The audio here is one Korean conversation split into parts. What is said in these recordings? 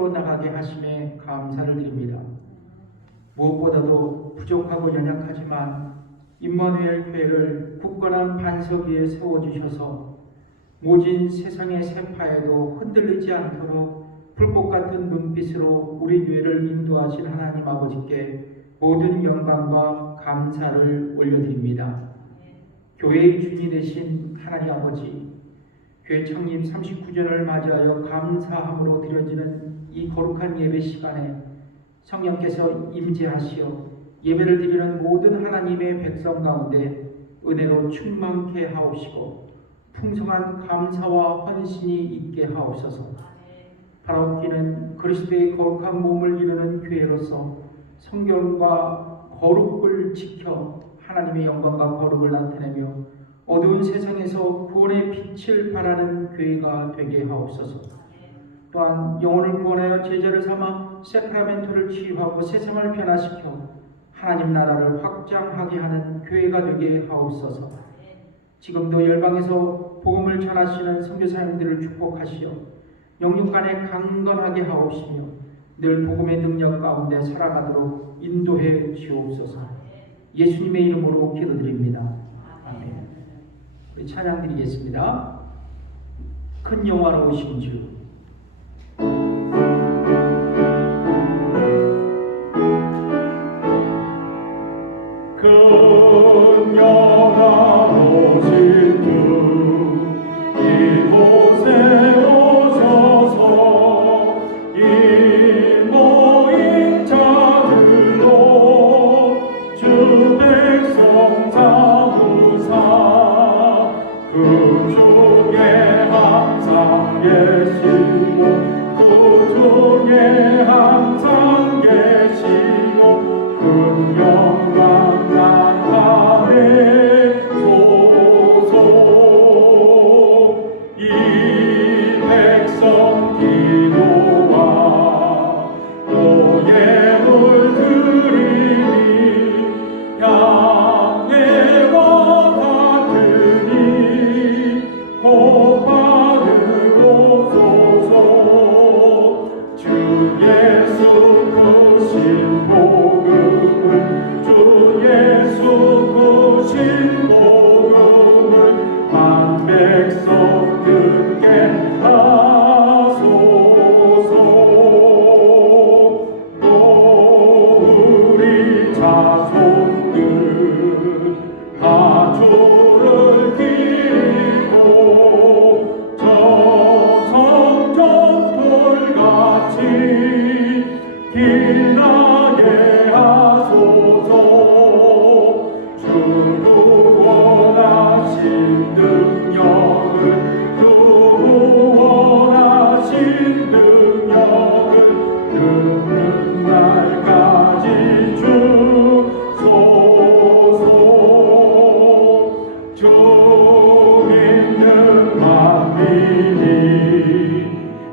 세워나가게 하심에 감사를 드립니다. 무엇보다도 부족하고 연약하지만 임마누엘 교회를 굳건한 반석 위에 세워주셔서 모진 세상의 세파에도 흔들리지 않도록 불꽃 같은 눈빛으로 우리 교회를 인도하신 하나님 아버지께 모든 영광과 감사를 올려드립니다. 교회의 주인이 되신 하나님 아버지, 교회 창립 39주년을 맞이하여 감사함으로 드려지는 이 거룩한 예배 시간에 성령께서 임재하시어 예배를 드리는 모든 하나님의 백성 가운데 은혜로 충만케 하옵시고 풍성한 감사와 헌신이 있게 하옵소서. 바라옵기는 그리스도의 거룩한 몸을 이루는 교회로서 성경과 거룩을 지켜 하나님의 영광과 거룩을 나타내며 어두운 세상에서 구원의 빛을 발하는 교회가 되게 하옵소서. 또한 영혼을 구원하여 제자를 삼아 세크라멘토를 치유하고 세상을 변화시켜 하나님 나라를 확장하게 하는 교회가 되게 하옵소서. 지금도 열방에서 복음을 전하시는 선교사님들을 축복하시어 영육간에 강건하게 하옵시며 늘 복음의 능력 가운데 살아가도록 인도해 주옵소서. 예수님의 이름으로 기도드립니다. 아멘. 우리 찬양 드리겠습니다. 큰 영화로우신 주. 큰 영화로우신 주 이곳에 오셔서 이 모인 자들로 주 백성 삼으사 그 중에 항상 계시고 그 중에 항상 계시고 큰 영광 나타내 소서. 이 백성 기도와 또 예물 드리니 양떼와 같으니 곧 받으옵소서. 주 예수 그 신복음을 주 예수 그 신복음을 만 백성 듣게 하소서. 또 우리 자손들 다 주를 기리고 저 성전 돌같이 빛나게 하소서. 주로 원하신 능력을 원하신 능력을 듣는 날까지 주소서. 주 믿는 만민이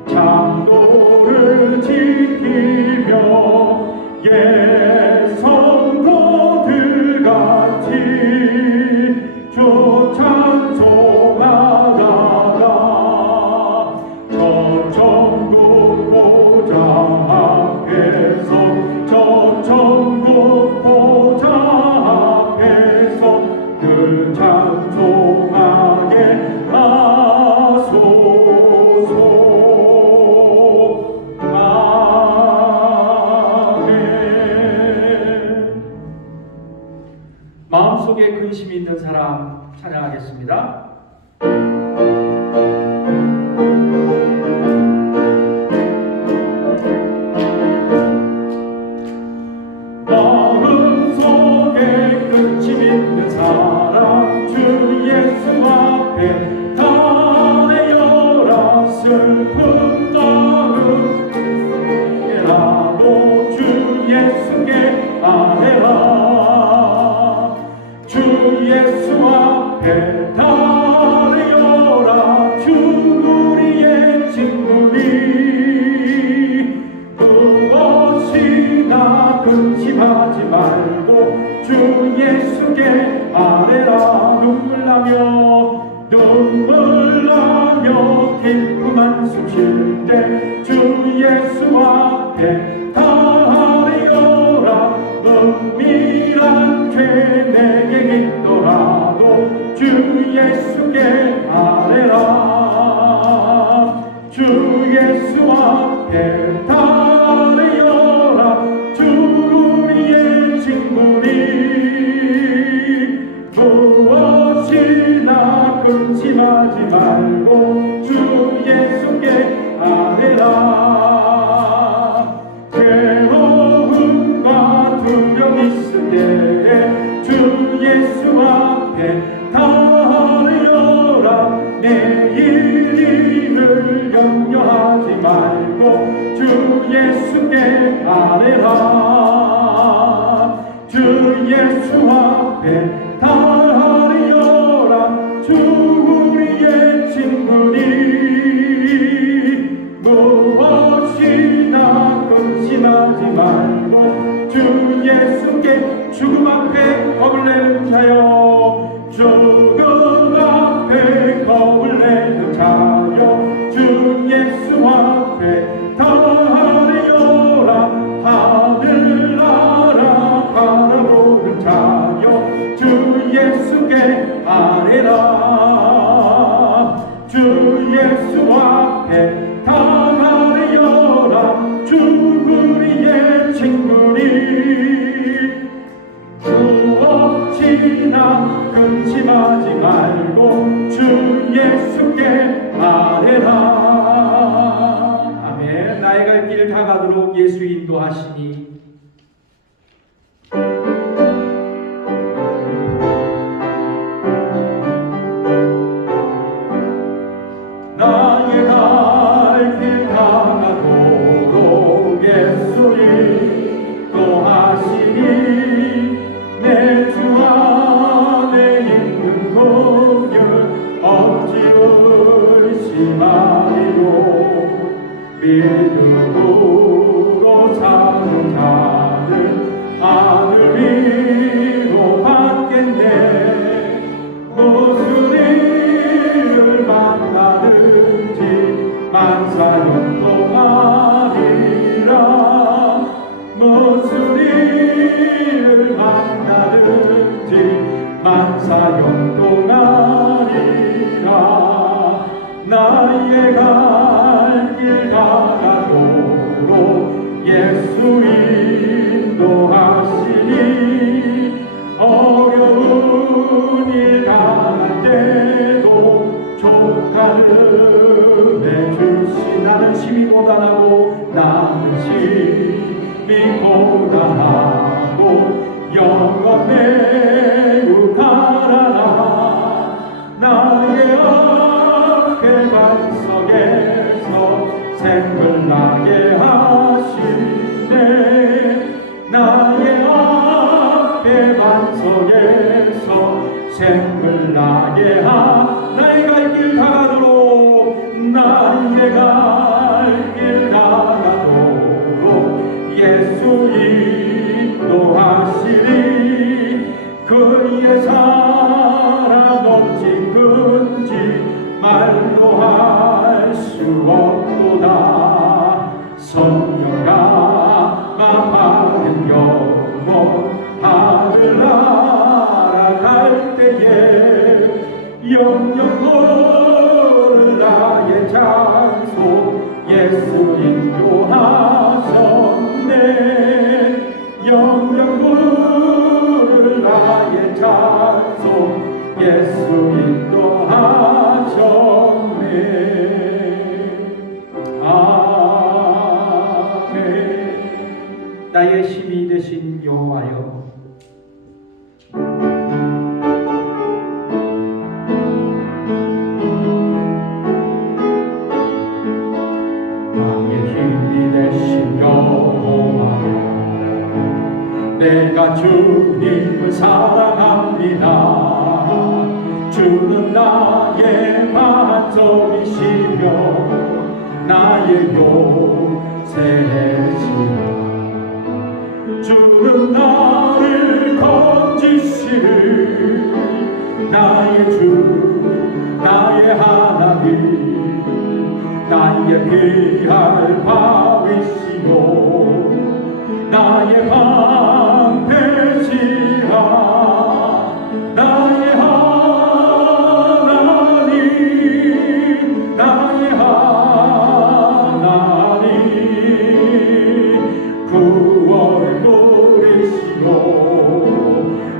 장도를 지키며 성도들 같이 주 찬송하다가 저 천국 보좌 앞에서 저 천국 보좌 앞에서 늘 찬송하게 하소서. 마음속에 근심이 있는 사람 찬양하겠습니다. 마음속에 근심 있는 사람 주 예수 앞에 달려라. 슬픈 마음 라도 주 예수께 아뢰라. 주 예수 앞에 달려라. 주 우리의 친구니 무엇이나 근심하지 말고 주 예수께 아뢰라. 눈물 나며 기쁨만 숨쉴 때 주 예수 앞에 달려라. 은밀한 죄 내게 있더라도 주 예수께 아뢰라. 주 예수 앞에 달려라. 주 우리의 친구니 무엇이나 근심하지 말고 주 예수께 아뢰라. 괴로움과 두려움 있을 때에 주 예수 앞에 달려라. 내일 일을 염려하지 말고 주 예수께 아뢰라. 주 예수 앞에 달려라. 주 우리의 친구니 무엇이나 근심하지 말고 주 예수께 죽음 앞에 겁을 내는 자여, 죽음 앞에 겁을 내는 자여, 주 예수 앞에 달려라. 하늘 나라 바라보는 자여, 주 예수께 아뢰라. 주 예수 앞에 달려라. 주 우리의 친구니 무엇이나 근심하지 말고 주 예수께 아뢰라. 아멘. 나의 갈 길 다가도록 예수 인도하시니 나의 갈 길 다가도록 예수 인도하시니 내 주 안에 있는 공유 어찌 의심하리요. 믿음으로 사는 자는 하늘 위로 받겠네. 무슨 일을 만나든지 만사형 동안이라. 무슨 일을 만나든지 만사형 동안이라. 나의 갈 길 다가도록 예수 인도하시니 어려운 일 당할 때도 족하름에 주시. 나는 심히 고단하고 나는 심히 고단하고 영원 매우 달아나. 나의 앞에 반석에서 생글나게 하시네. 나의 앞에 반석에서 생글나게 나의 갈 길 다가도록 나의 갈 길 다가도록 예수 인도하시리. 그의 사랑 없지 큰지 말로 할 수 없도다. 성령아 마파는 영혼 하늘 날아갈 때에 영영 모를 나의 장소 예수 인도하셨네. 영영 모를 나의 장소 예수 인도하셨네. 아멘. 나의 힘이 되신 여호와여, 나의 힘이 되신 여호와여, 내가 주님을 사랑합니다. 주는 나의 반석이시며 나의 요새시며 주는 나를 건지시는 나의 주 나의 하나님. 나의 피할 바위시요 나의 방패시라 나의 하나님 나의 하나님 구원의 노래시요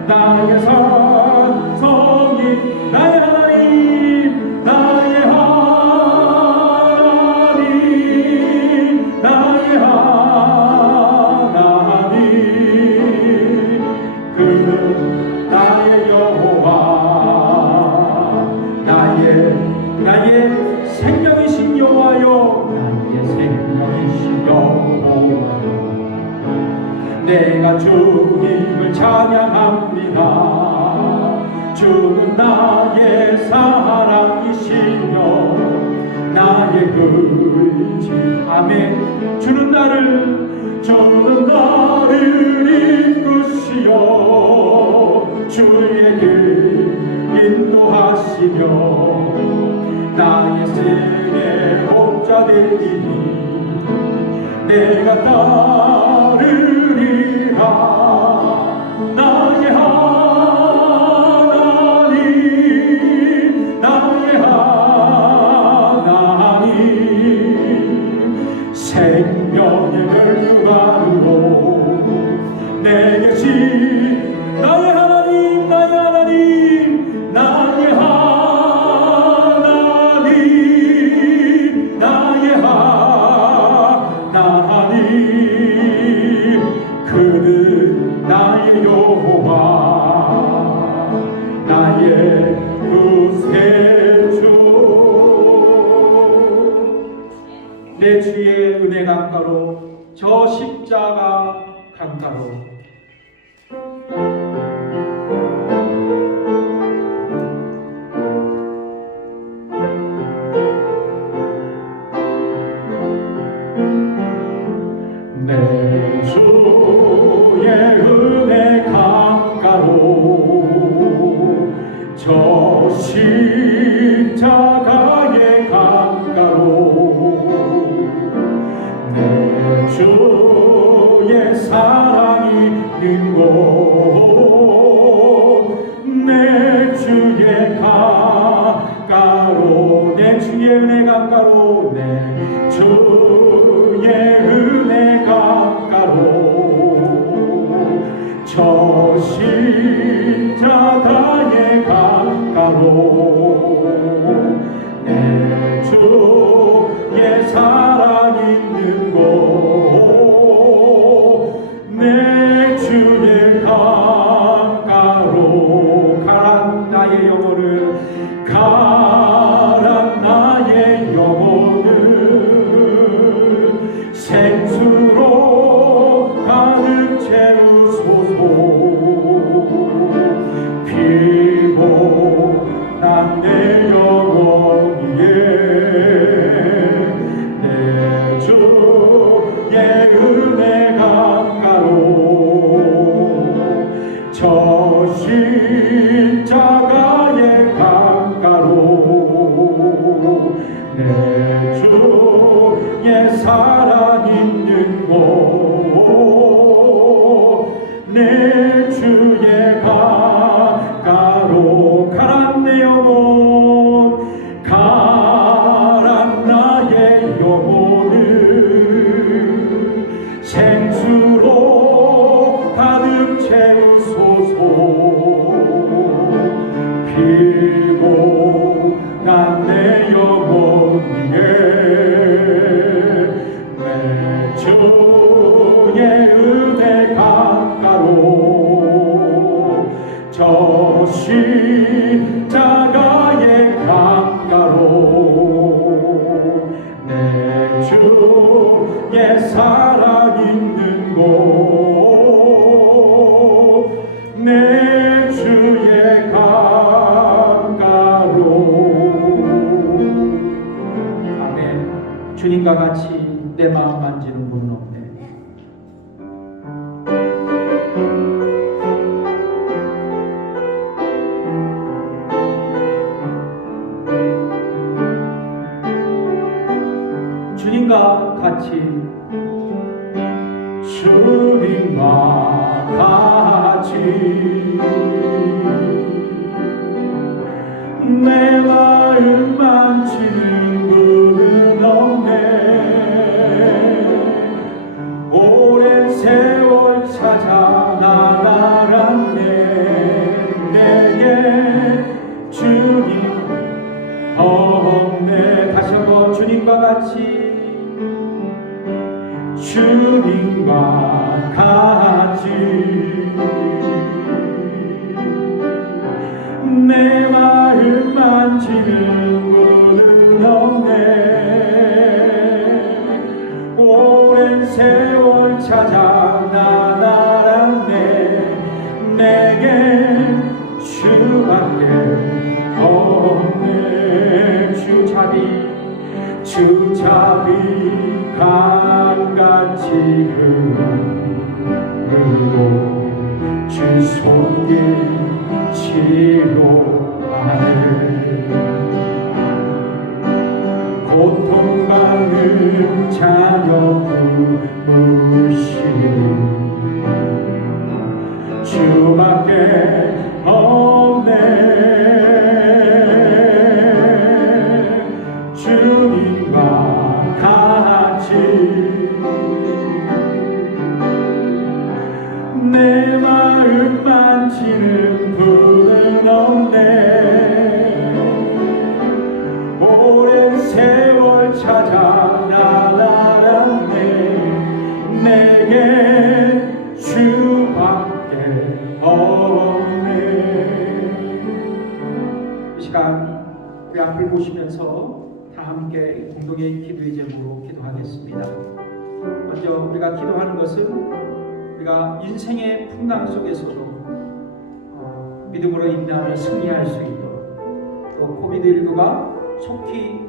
나의 산성이 나의 하나님 나의 하나님 나의 하나님 그는 나의 여호와 나의 생명이신 여호와여 나의 생명이신 여호와여 내가 주님을 찬양합니다 주는 나의 사랑이시며 나의 의지 아멘 주는 나를 이끄시어 주의 길 인도하시며 나의 생의 목자 되리니 내가 따르리라 나의 하나님 나의 하나님 생명의 멸류관으로 내게 시 나의 하나님 나의 하나님 나의 하나님 나의 하나님 그는 나의 여호와 나의 구세주 내 주의 은혜 강가로 저 십자가 강가로 내 주의 은혜 강가로 저 십자가의 강가로 내 주의 사랑이 있는 곳 내 주의 강가로 내 주의 은혜 강가로 내 주의 은혜 강가로 저 십자가의 강가로 내 주의 사랑 있는 곳 내 주의 강가로 가란 나의 영혼을 가란 나의 영혼을 생수로 가득 채우소서 피곤한 내 영혼 위에 내 주의 은혜 강가로 저 십자가의 강가로 내 주의 사랑 있는 곳 내 주의 강가로 가란 내 영혼 가란 나의 영혼을 생수로 가득 채우소서 피곤한 내 영혼 위에 내 주의 은혜 강가로 저 십자가의 강가로 내 주의 사랑 있는 곳 내 주의 강가로 아멘. 주님과 같이 내 마음 만지는 분은 없네. 주님과 같이 내 마음 만지는 분은 없네. 오랜 세월 찾아 나아갔네. 내게 주님 없네. 다시 한번 주님과 같이 주님과 같이 내 마음 만지는 분은 없네. 오랜 세월 찾아 나아갔네. 내게 주밖에 없네. 주잡이 강같이 흐르고 주 손길 치료하네. 고통받는 자녀 부으시는 주밖에 없네. 주님과 같이 내 마음 만지는 분은 없네. 오랜 세월 찾아 나아갔네. 내게 주밖에 없네. 이 시간 우리 앞을 보시면서 다 함께 공동의 기도의 제목으로 기도하겠습니다. 먼저 우리가 기도하는 것은 우리가 인생의 풍랑 속에서도 믿음으로 인내하며 승리할 수 있도록, 또 코비드19가 속히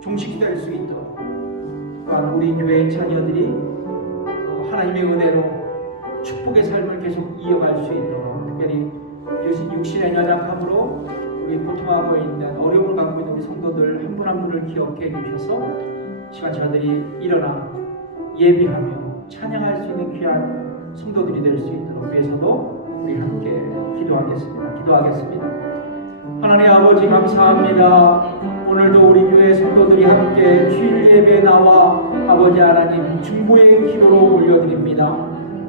종식될 수 있도록, 또한 우리 교회의 자녀들이 하나님의 은혜로 축복의 삶을 계속 이어갈 수 있도록, 특별히 육신의 연약함으로 우리 고통하고 있는 어려움을 갖고 있는 우리 성도들 한 분 한 분을 기억해 주셔서 시간 저들이 일어나 예비하며 찬양할 수 있는 귀한 성도들이 될 수 있도록 위해서도 우리 함께 기도하겠습니다. 하나님 아버지 감사합니다. 오늘도 우리 교회 성도들이 함께 주일 예배에 나와 아버지 하나님 중보의 기도로 올려드립니다.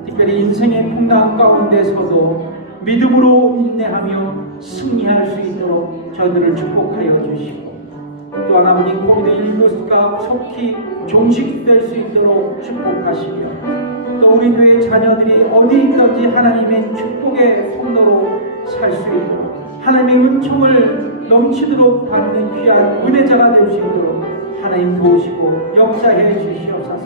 특별히 인생의 풍랑 가운데서도 믿음으로 인내하며 승리할 수 있도록 저희들을 축복하여 주시고, 또한 아버지 코비드19가 속히 종식될 수 있도록 축복하시며, 또 우리 교회 자녀들이 어디 있든지 하나님의 축복의 통로로 살 수 있도록, 하나님의 은총을 넘치도록 받는 귀한 은혜자가 될 수 있도록 하나님 도우시고 역사해 주시옵소서.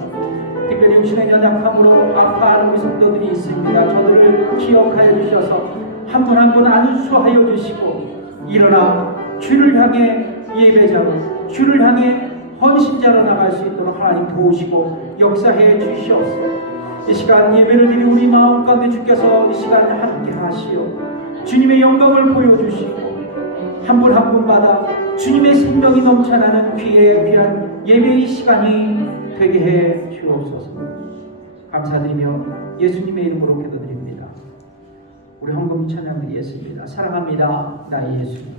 특별히 육신의 연약함으로 아파하는 우리 성도들이 있습니다. 저들을 기억하여 주셔서 한 분 한 분 안수하여 주시고, 일어나 주를 향해 예배자로, 주를 향해 헌신자로 나갈 수 있도록 하나님 도우시고 역사해 주시옵소서. 이 시간 예배를 드린 우리 마음 가운데 주께서 이 시간 함께 하시오. 주님의 영광을 보여주시고 한 분 한 분마다 주님의 생명이 넘쳐나는 귀한 예배의 시간이 되게 해 주옵소서. 감사드리며 예수님의 이름으로 기도드립니다. 우리 헌금 찬양 드리겠습니다. 사랑합니다 나의 예수님.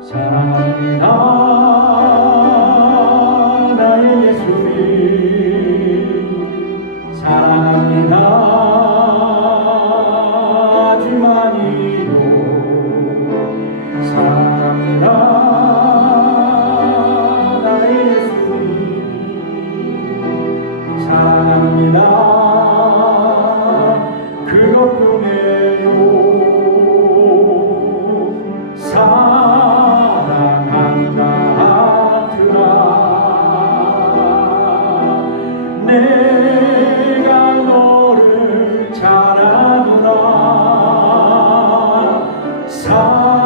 사랑합니다 나의 예수님. 사랑합니다 주만이로. 사랑합니다 나의 예수님. 사랑합니다 그것뿐이에요. 내가 너를 잘 아노라. 사랑하더라.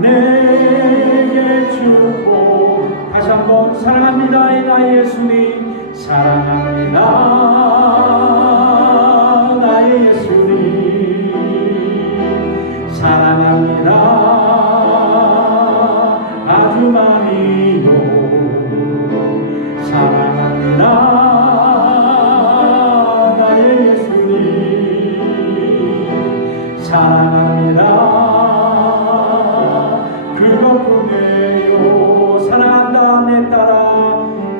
내게 주 사랑합니다 나의 예수님 사랑합니다 나의 예수님 사랑합니다 아주 많이요 사랑합니다 나의 예수님 사랑합니다 그것뿐이에요 사랑한다 내 딸아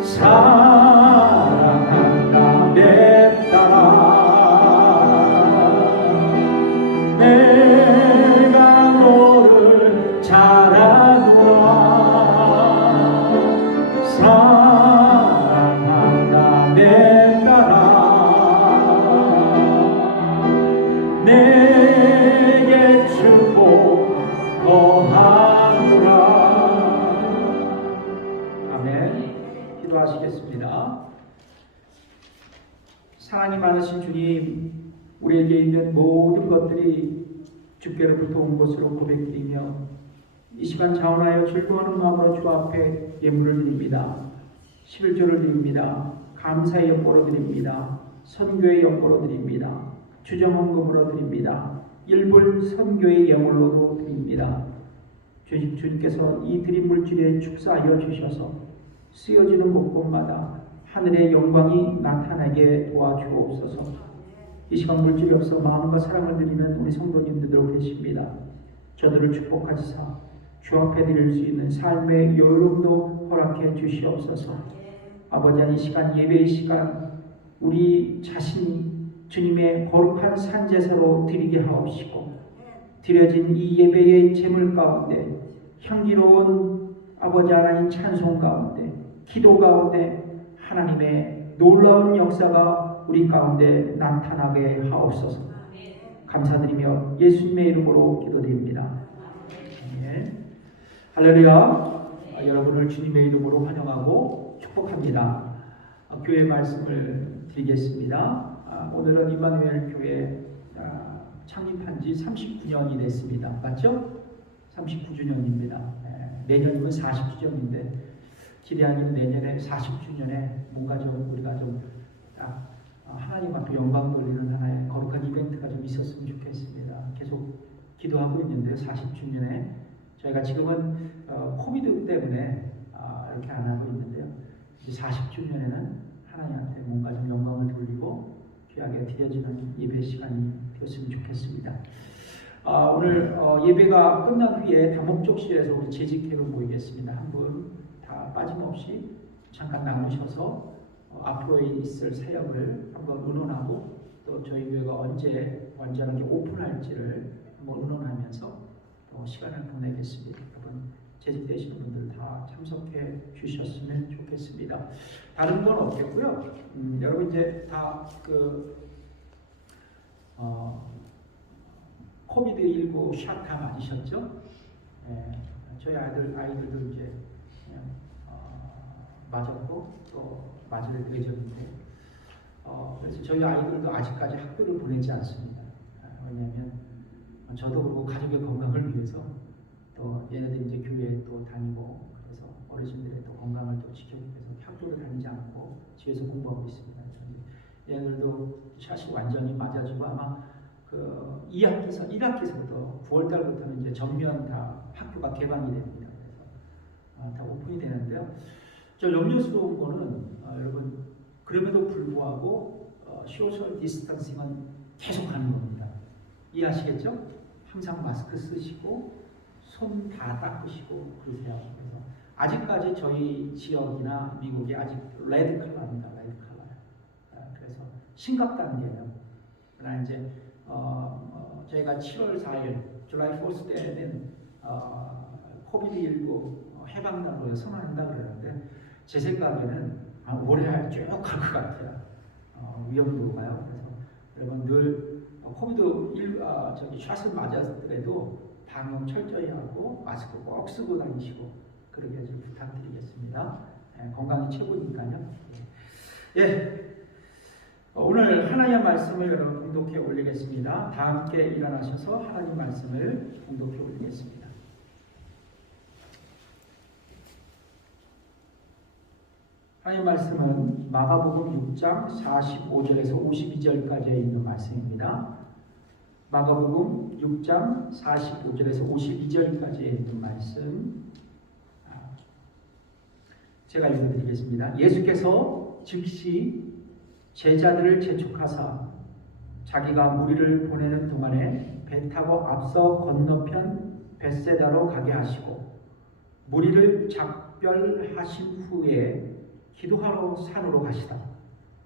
사랑한다 내 딸아 내가 너를 잘 아노라 사랑한다 내 딸아 내게 축복 거하노라 아멘. 기도하시겠습니다. 사랑이 많으신 주님 우리에게 있는 모든 것들이 주께로부터 온 것으로 고백드리며 이 시간 자원하여 즐거워하는 마음으로 주 앞에 예물을 드립니다. 11조를 드립니다. 감사의 연보로 드립니다. 선교의 연보로 드립니다. 주정헌금으로 드립니다. 일불 선교의 예물로도 드립니다. 주님께서 이 드린 물질에 축사하여 주셔서 쓰여지는 곳곳마다 하늘의 영광이 나타나게 도와주옵소서. 이 시간 물질이 없어 마음과 사랑을 드리면 우리 성도님들도 계십니다. 저들을 축복하시사 주 앞에 드릴 수 있는 삶의 여유로움도 허락해 주시옵소서. 아버지 이 시간 예배의 시간 우리 자신이 주님의 거룩한 산제사로 드리게 하옵시고 드려진 이 예배의 제물 가운데 향기로운 아버지 하나님 찬송 가운데 기도 가운데 하나님의 놀라운 역사가 우리 가운데 나타나게 하옵소서. 감사드리며 예수님의 이름으로 기도드립니다. 아멘. 할렐루야. 여러분을 주님의 이름으로 환영하고 축복합니다. 교회 말씀을 드리겠습니다. 오늘은 임마누엘 교회 창립한 지 39년이 됐습니다. 맞죠? 39주년입니다. 내년이면 40주년인데 기대 아닌 내년에 40주년에 뭔가 좀 우리가 좀 하나님 앞에 영광 돌리는 하나의 거룩한 이벤트가 좀 있었으면 좋겠습니다. 계속 기도하고 있는데요. 40주년에 저희가 지금은 코비드 때문에 이렇게 안 하고 있는데요. 이제 40주년에는 하나님한테 뭔가 좀 영광을 돌리고 귀하게 드려지는 예배 시간이 되었으면 좋겠습니다. 오늘 예배가 끝난 후에 다목적실에서 우리 재직회로 모이겠습니다. 한 분 다 빠짐없이 잠깐 나누셔서 앞으로 있을 사역을 한번 의논하고 또 저희 교회가 언제 완전하게 오픈할지를 한번 의논하면서 또 시간을 보내겠습니다. 여러분 재직되시는 분들 다 참석해 주셨으면 좋겠습니다. 다른 건 없겠고요. 여러분 이제 다 코비드19 샷 다 맞으셨죠? 저희 아이들도 이제 맞았고 또 맞을 예정인데 그래서 저희 아이들도 아직까지 학교를 보내지 않습니다. 왜냐하면 저도 그렇고 가족의 건강을 위해서 또 얘네들 이제 교회에 또 다니고 그래서 어르신들의 또 건강을 또 지키기 위해서 학교를 다니지 않고 집에서 공부하고 있습니다. 얘네들도 샷이 완전히 맞아지고 아마 1학기서부터 9월 달부터는 이제 전면 다 학교가 개방이 됩니다. 그래서 다 오픈이 되는데요. 저 염려스러운 거는 여러분 그럼에도 불구하고 소셜 디스턴싱은 계속 하는 겁니다. 이해하시겠죠? 항상 마스크 쓰시고 손 다 닦으시고 그러세요. 그래서 아직까지 저희 지역이나 미국이 아직 레드 컬러입니다. 레드 컬러. 그래서 심각 단계예요. 그러나 이제 저희가 7월 4일 줄라이 4th 때는 코비드19 해방날로 선언한다 그러는데 제 생각에는 올해 쭉 갈 것 같아요. 위험도가요. 그래서 여러분 늘 코비드 샷을 맞았더라도 방역 철저히 하고 마스크 꼭 쓰고 다니시고 그러게 좀 부탁드리겠습니다. 건강이 최고니까요. 예. 오늘 하나님의 말씀을 여러분 공독해 올리겠습니다. 다 함께 일어나셔서 하나님 말씀을 공독해 올리겠습니다. 하나님 말씀은 마가복음 6장 45절에서 52절까지 있는 말씀입니다. 마가복음 6장 45절에서 52절까지 있는 말씀 제가 읽어드리겠습니다. 예수께서 즉시 제자들을 재촉하사 자기가 무리를 보내는 동안에 배 타고 앞서 건너편 벳세다로 가게 하시고 무리를 작별하신 후에 기도하러 산으로 가시다.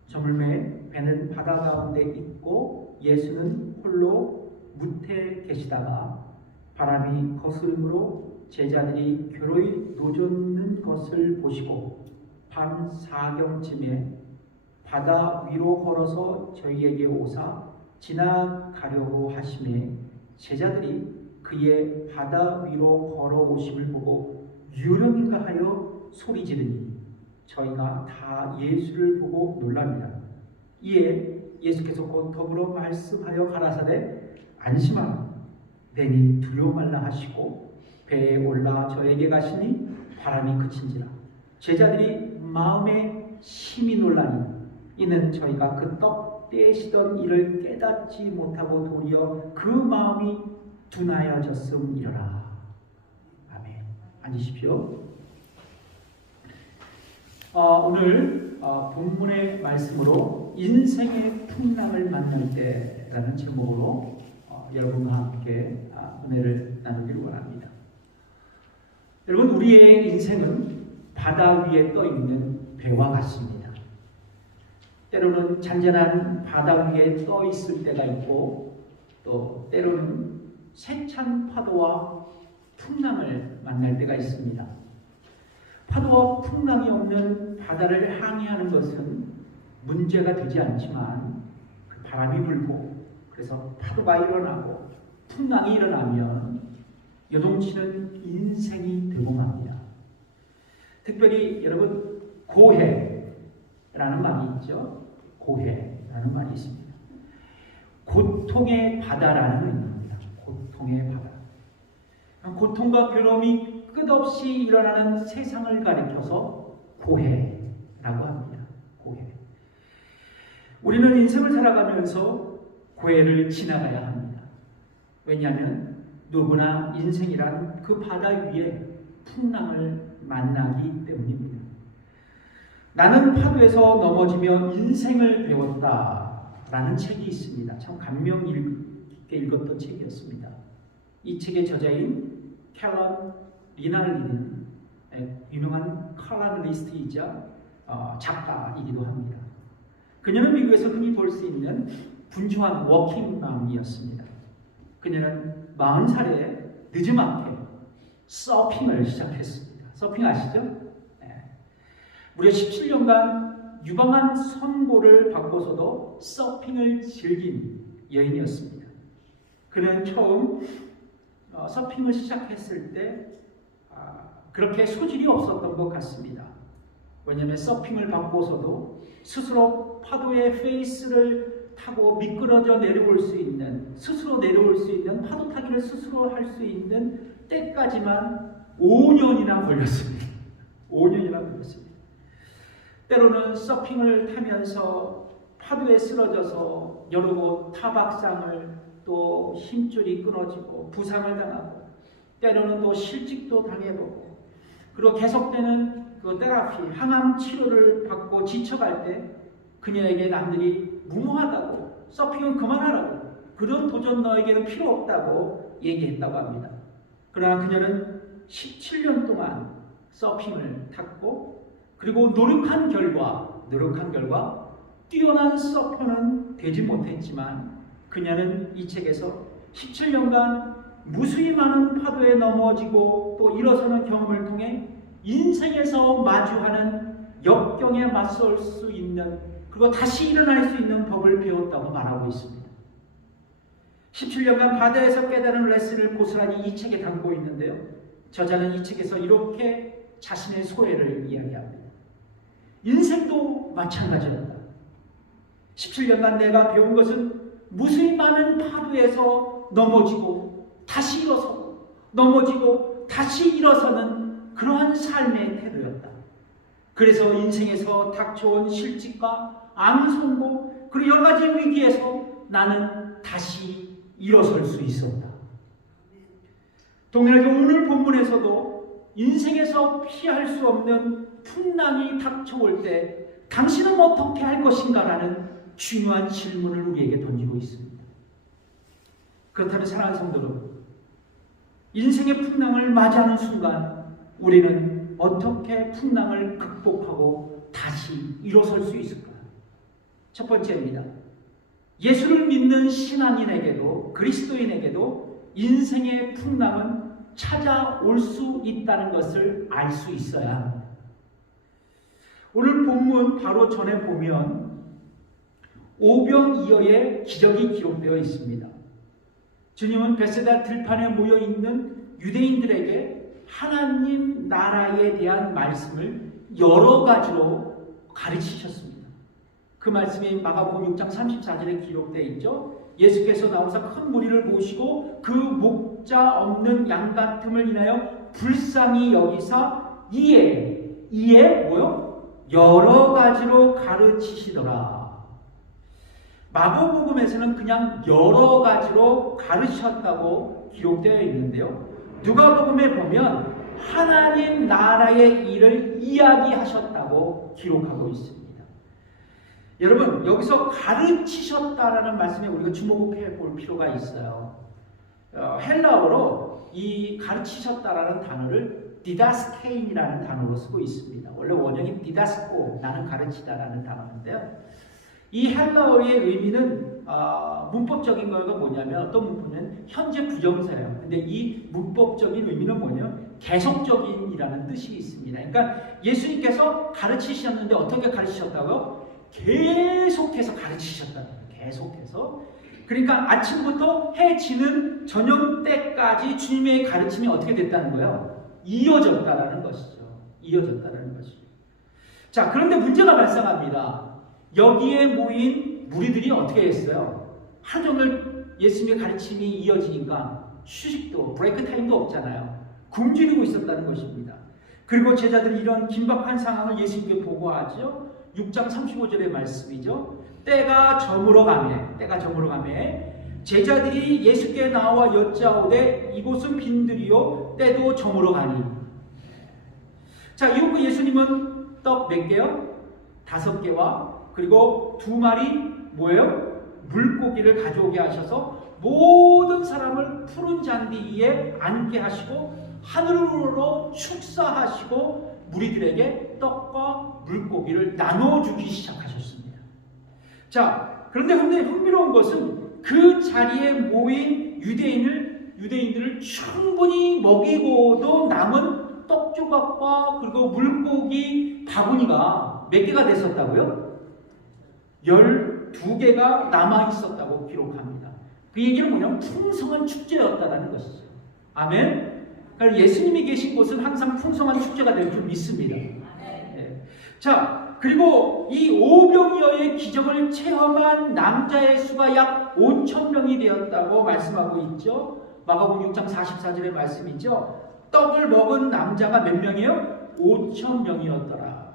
저물매 배는 바다 가운데 있고 예수는 홀로 무태에 계시다가 바람이 거스름으로 제자들이 괴로이 노젓는 것을 보시고 밤 4경쯤에 바다 위로 걸어서 저희에게 오사 지나가려고 하심에 제자들이 그의 바다 위로 걸어오심을 보고 유령인가 하여 소리 지르니 저희가 다 예수를 보고 놀랍니다. 이에 예수께서 곧 더불어 말씀하여 가라사대 안심하라 내니 두려워 말라 하시고 배에 올라 저에게 가시니 바람이 그친지라 제자들이 마음에 심히 놀라니 이는 저희가 그 떡 떼시던 일을 깨닫지 못하고 도리어 그 마음이 둔하여졌음이로라. 아멘. 앉으십시오. 오늘 본문의 말씀으로 인생의 풍랑을 만날 때라는 제목으로 여러분과 함께 은혜를 나누기를 원합니다. 여러분, 우리의 인생은 바다 위에 떠 있는 배와 같습니다. 때로는 잔잔한 바다 위에 떠 있을 때가 있고 또 때로는 세찬 파도와 풍랑을 만날 때가 있습니다. 파도와 풍랑이 없는 바다를 항해하는 것은 문제가 되지 않지만 그 바람이 불고 그래서 파도가 일어나고 풍랑이 일어나면 요동치는 인생이 되고 맙니다. 특별히 여러분 고해라는 말이 있죠. 고해라는 말이 있습니다. 고통의 바다라는 의미입니다. 고통의 바다. 고통과 괴로움이 끝없이 일어나는 세상을 가리켜서 고해라고 합니다. 고해. 우리는 인생을 살아가면서 고해를 지나가야 합니다. 왜냐하면 누구나 인생이란 그 바다 위에 풍랑을 만나기 때문입니다. 나는 파도에서 넘어지며 인생을 배웠다라는 책이 있습니다. 참 감명 깊게 읽었던 책이었습니다. 이 책의 저자인 캘럼 리날리는 유명한 컬럼니스트이자 작가이기도 합니다. 그녀는 미국에서 흔히 볼 수 있는 분주한 워킹맘이었습니다. 그녀는 40살에 늦지막히 서핑을 시작했습니다. 서핑 아시죠? 네. 무려 17년간 유방한 선고를 받고서도 서핑을 즐긴 여인이었습니다. 그는 처음 서핑을 시작했을 때 그렇게 소질이 없었던 것 같습니다. 왜냐하면 서핑을 받고서도 스스로 파도의 페이스를 타고 미끄러져 내려올 수 있는, 스스로 내려올 수 있는, 파도 타기를 스스로 할 수 있는 때까지만 5년이나 걸렸습니다. 5년이나 걸렸습니다. 때로는 서핑을 타면서 파도에 쓰러져서 여러 곳 타박상을 또 힘줄이 끊어지고 부상을 당하고 때로는 또 실직도 당해보고 그리고 계속되는 그 테라피, 항암 치료를 받고 지쳐갈 때 그녀에게 남들이 무모하다고 서핑은 그만하라고 그런 도전 너에게는 필요 없다고 얘기했다고 합니다. 그러나 그녀는 17년 동안 서핑을 탔고 그리고 노력한 결과 뛰어난 서퍼는 되지 못했지만 그녀는 이 책에서 17년간 무수히 많은 파도에 넘어지고 또 일어서는 경험을 통해 인생에서 마주하는 역경에 맞설 수 있는 그리고 다시 일어날 수 있는 법을 배웠다고 말하고 있습니다. 17년간 바다에서 깨달은 레슨을 고스란히 이 책에 담고 있는데요. 저자는 이 책에서 이렇게 자신의 소회를 이야기합니다. 인생도 마찬가지였다. 17년간 내가 배운 것은 무수히 많은 파도에서 넘어지고 다시 일어서고 넘어지고 다시 일어서는 그러한 삶의 태도였다. 그래서 인생에서 닥쳐온 실직과 암 선고 그리고 여러 가지 위기에서 나는 다시 일어설 수 있었다. 동일하게 오늘 본문에서도 인생에서 피할 수 없는 풍랑이 닥쳐올 때 당신은 어떻게 할 것인가 라는 중요한 질문을 우리에게 던지고 있습니다. 그렇다면 사랑하는 성도 여러분, 인생의 풍랑을 맞이하는 순간 우리는 어떻게 풍랑을 극복하고 다시 일어설 수 있을까요? 첫 번째입니다. 예수를 믿는 신앙인에게도 그리스도인에게도 인생의 풍랑은 찾아올 수 있다는 것을 알 수 있어야 합니다. 오늘 본문 바로 전에 보면 오병이어의 기적이 기록되어 있습니다. 주님은 베세다 들판에 모여있는 유대인들에게 하나님 나라에 대한 말씀을 여러 가지로 가르치셨습니다. 그 말씀이 마가복음 6장 34절에 기록되어 있죠. 예수께서 나오사 큰 무리를 모시고 그 목자 없는 양 같음을 인하여 불쌍히 여기사 이에 뭐요? 여러 가지로 가르치시더라. 마가복음에서는 그냥 여러 가지로 가르치셨다고 기록되어 있는데요. 누가복음에 보면 하나님 나라의 일을 이야기하셨다고 기록하고 있습니다. 여러분, 여기서 가르치셨다라는 말씀에 우리가 주목해 볼 필요가 있어요. 헬라어로 이 가르치셨다라는 단어를 디다스케인이라는 단어로 쓰고 있습니다. 원래 원형이 디다스코, 나는 가르치다라는 단어인데요. 이 헬라어의 의미는 문법적인 거가 뭐냐면 어떤 문법은 현재 부정사예요. 근데 이 문법적인 의미는 뭐냐면 계속적인이라는 뜻이 있습니다. 그러니까 예수님께서 가르치셨는데 어떻게 가르치셨다고요? 계속해서 가르치셨다는 거예요. 계속해서. 그러니까 아침부터 해 지는 저녁 때까지 주님의 가르침이 어떻게 됐다는 거예요? 이어졌다라는 것이죠. 이어졌다라는 것이죠. 자, 그런데 문제가 발생합니다. 여기에 모인 무리들이 어떻게 했어요? 하루 종일 예수님의 가르침이 이어지니까 휴식도, 브레이크 타임도 없잖아요. 굶주리고 있었다는 것입니다. 그리고 제자들이 이런 긴박한 상황을 예수님께 보고하죠. 6장 35절의 말씀이죠. 때가 저물어 가매 제자들이 예수께 나와 여짜오되 이곳은 빈들이요 때도 저물어 가니. 자, 이후 예수님은 떡 몇 개요? 5개와 그리고 2마리 뭐예요? 물고기를 가져오게 하셔서 모든 사람을 푸른 잔디 위에 앉게 하시고 하늘으로 축사하시고 무리들에게 떡과 물고기를 나눠주기 시작하셨습니다. 자, 그런데 흥미로운 것은 그 자리에 모인 유대인들을 충분히 먹이고도 남은 떡 조각과 그리고 물고기 바구니가 몇 개가 됐었다고요? 12개가 남아있었다고 기록합니다. 그 얘기는 뭐냐면 풍성한 축제였다는 것이죠. 아멘? 그러니까 예수님이 계신 곳은 항상 풍성한 축제가 될 줄 믿습니다. 네. 자, 그리고 이 오병이어의 기적을 체험한 남자의 수가 약 5,000명이 되었다고 말씀하고 있죠. 마가복음 6장 44절의 말씀이죠. 떡을 먹은 남자가 몇 명이에요? 5,000명이었더라.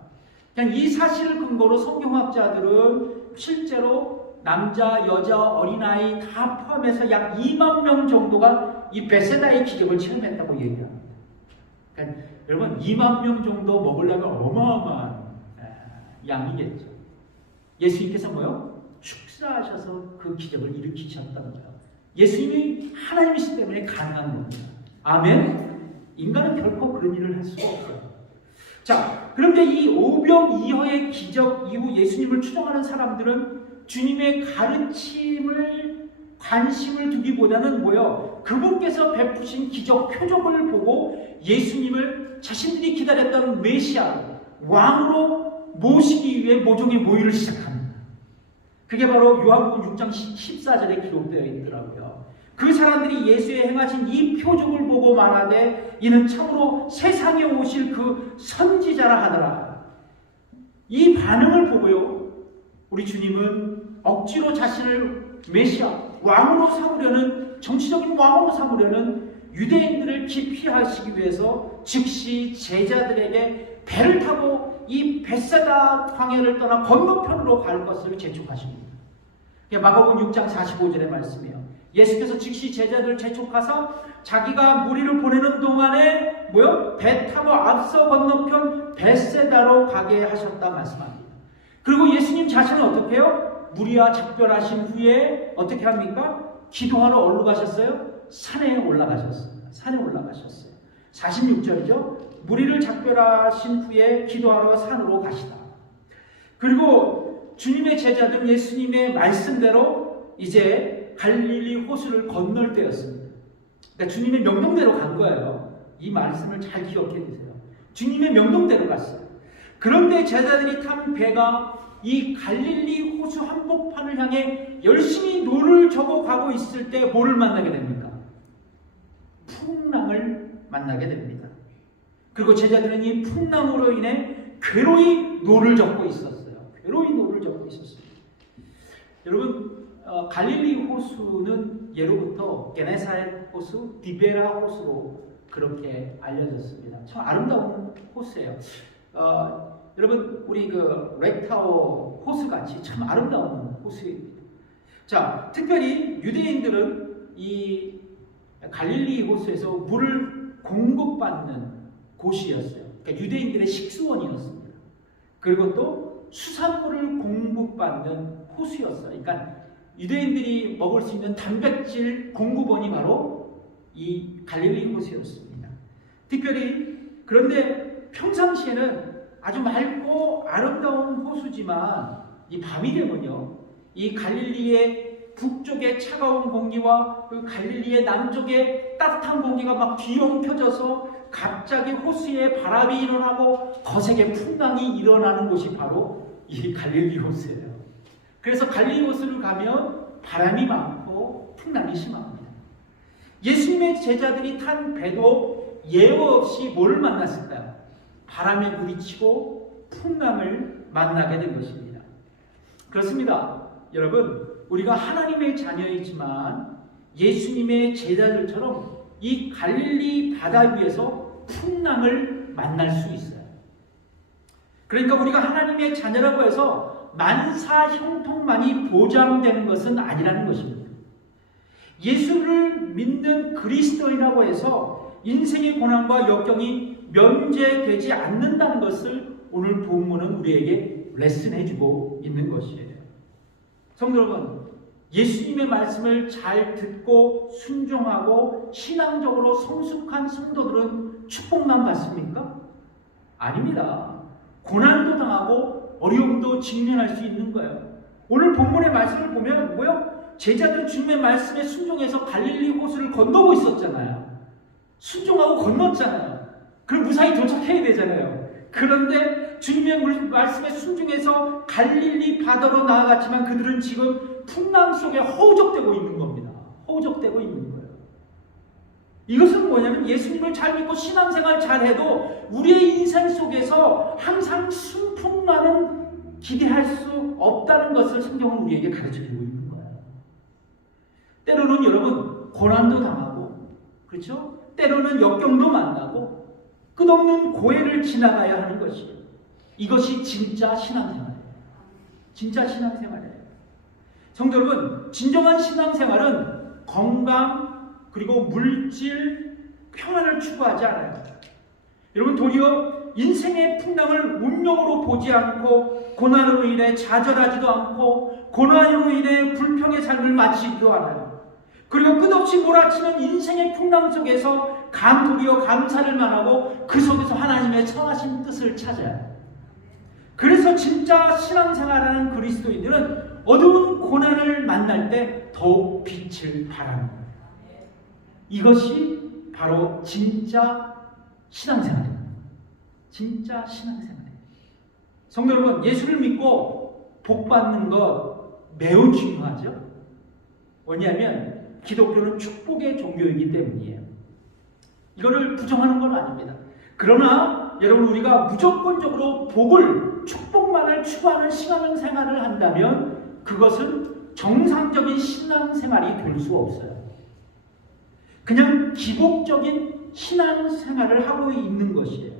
그냥 이 사실을 근거로 성경학자들은 실제로 남자, 여자, 어린아이 다 포함해서 약 2만 명 정도가 이 베세다의 기적을 체험했다고 얘기합니다. 그러니까 여러분 2만 명 정도 먹으려면 어마어마한 양이겠죠. 예수님께서 뭐요? 축사하셔서 그 기적을 일으키셨다는 거예요. 예수님이 하나님이시기 때문에 가능한 겁니다. 아멘? 인간은 결코 그런 일을 할 수가 없어요. 자, 그런데 이 오병이어의 기적 이후 예수님을 추종하는 사람들은 주님의 가르침을 관심을 두기보다는 뭐요? 그분께서 베푸신 기적 표적을 보고 예수님을 자신들이 기다렸던 메시아 왕으로 모시기 위해 모종의 모의를 시작합니다. 그게 바로 요한복음 6장 14절에 기록되어 있더라고요. 그 사람들이 예수의 행하신 이 표적을 보고 말하되 이는 참으로 세상에 오실 그 선지자라 하더라. 이 반응을 보고요, 우리 주님은 억지로 자신을 메시아 왕으로 삼으려는, 정치적인 왕으로 삼으려는 유대인들을 기피하시기 위해서 즉시 제자들에게 배를 타고 이 벳세다 광야를 떠나 건너편으로 갈 것을 재촉하십니다. 마가복음 6장 45절의 말씀이에요. 예수께서 즉시 제자들을 재촉하사 자기가 무리를 보내는 동안에 배 타고 앞서 건너편 벳세다로 가게 하셨다 말씀합니다. 그리고 예수님 자신은 어떻게 해요? 무리와 작별하신 후에 어떻게 합니까? 기도하러 어디로 가셨어요? 산에 올라가셨어요. 산에 올라가셨어요. 46절이죠. 무리를 작별하신 후에 기도하러 산으로 가시다. 그리고 주님의 제자들은 예수님의 말씀대로 이제 갈릴리 호수를 건널 때였습니다. 그러니까 주님의 명령대로 간 거예요. 이 말씀을 잘 기억해 두세요. 주님의 명령대로 갔어요. 그런데 제자들이 탄 배가 이 갈릴리 호수 한복판을 향해 열심히 노를 저고 가고 있을 때 뭐를 만나게 됩니까? 풍랑을 만나게 됩니다. 그리고 제자들은 이 풍랑으로 인해 괴로이 노를 젓고 있었어요. 괴로이 노를 젓고 있었어요. 여러분, 갈릴리 호수는 예로부터 게네사렛 호수, 디베라 호수로 그렇게 알려졌습니다. 참 아름다운 호수예요. 여러분, 우리 그 렉타워 호수 같이 참 아름다운 호수입니다. 자, 특별히 유대인들은 이 갈릴리 호수에서 물을 공급받는 곳이었어요. 그러니까 유대인들의 식수원이었습니다. 그리고 또 수산물을 공급받는 호수였어요. 그러니까 유대인들이 먹을 수 있는 단백질 공급원이 바로 이 갈릴리 호수였습니다. 특별히 그런데 평상시에는 아주 맑고 아름다운 호수지만 이 밤이 되면요, 이 갈릴리의 북쪽의 차가운 공기와 그 갈릴리의 남쪽의 따뜻한 공기가 막 뒤엉켜져서 갑자기 호수에 바람이 일어나고 거세게 풍랑이 일어나는 곳이 바로 이 갈릴리 호수예요. 그래서 갈릴리 호수를 가면 바람이 많고 풍랑이 심합니다. 예수님의 제자들이 탄 배도 예외 없이 뭐를 만났을까요? 바람에 부딪히고 풍랑을 만나게 된 것입니다. 그렇습니다. 여러분, 우리가 하나님의 자녀이지만 예수님의 제자들처럼 이 갈릴리 바다 위에서 풍랑을 만날 수 있어요. 그러니까 우리가 하나님의 자녀라고 해서 만사 형통만이 보장되는 것은 아니라는 것입니다. 예수를 믿는 그리스도인이라고 해서 인생의 고난과 역경이 면제되지 않는다는 것을 오늘 본문은 우리에게 레슨해주고 있는 것이에요. 성도 여러분, 예수님의 말씀을 잘 듣고 순종하고 신앙적으로 성숙한 성도들은 축복만 받습니까? 아닙니다. 고난도 당하고 어려움도 직면할 수 있는 거예요. 오늘 본문의 말씀을 보면 제자들은 주님의 말씀에 순종해서 갈릴리 호수를 건너고 있었잖아요. 순종하고 건넜잖아요. 그럼 무사히 도착해야 되잖아요. 그런데 주님의 말씀에 순종해서 갈릴리 바다로 나아갔지만 그들은 지금 풍랑 속에 허우적대고 있는 겁니다. 허우적대고 있는 거예요. 이것은 뭐냐면 예수님을 잘 믿고 신앙생활 잘해도 우리의 인생 속에서 항상 순풍만은 기대할 수 없다는 것을 성경은 우리에게 가르쳐주고 있는 거예요. 때로는 여러분 고난도 당하고, 그렇죠? 때로는 역경도 만나고 끝없는 고해를 지나가야 하는 것이에요. 이것이 진짜 신앙생활이에요. 진짜 신앙생활이에요. 성도 여러분, 진정한 신앙생활은 건강 그리고 물질 평안을 추구하지 않아요. 여러분, 도리어 인생의 풍랑을 운명으로 보지 않고 고난으로 인해 좌절하지도 않고 고난으로 인해 불평의 삶을 마치지도 않아요. 그리고 끝없이 몰아치는 인생의 풍랑 속에서 도리어 감사를 말하고 그 속에서 하나님의 선하신 뜻을 찾아요. 그래서 진짜 신앙생활하는 그리스도인들은 어두운 고난을 만날 때 더욱 빛을 발합니다. 이것이 바로 진짜 신앙생활입니다. 진짜 신앙생활이에요. 성도 여러분, 예수를 믿고 복받는 것 매우 중요하죠. 왜냐하면 기독교는 축복의 종교이기 때문이에요. 이거를 부정하는 건 아닙니다. 그러나 여러분, 우리가 무조건적으로 복을, 축복만을 추구하는 신앙생활을 한다면 그것은 정상적인 신앙생활이 될 수 없어요. 그냥 기복적인 신앙생활을 하고 있는 것이에요.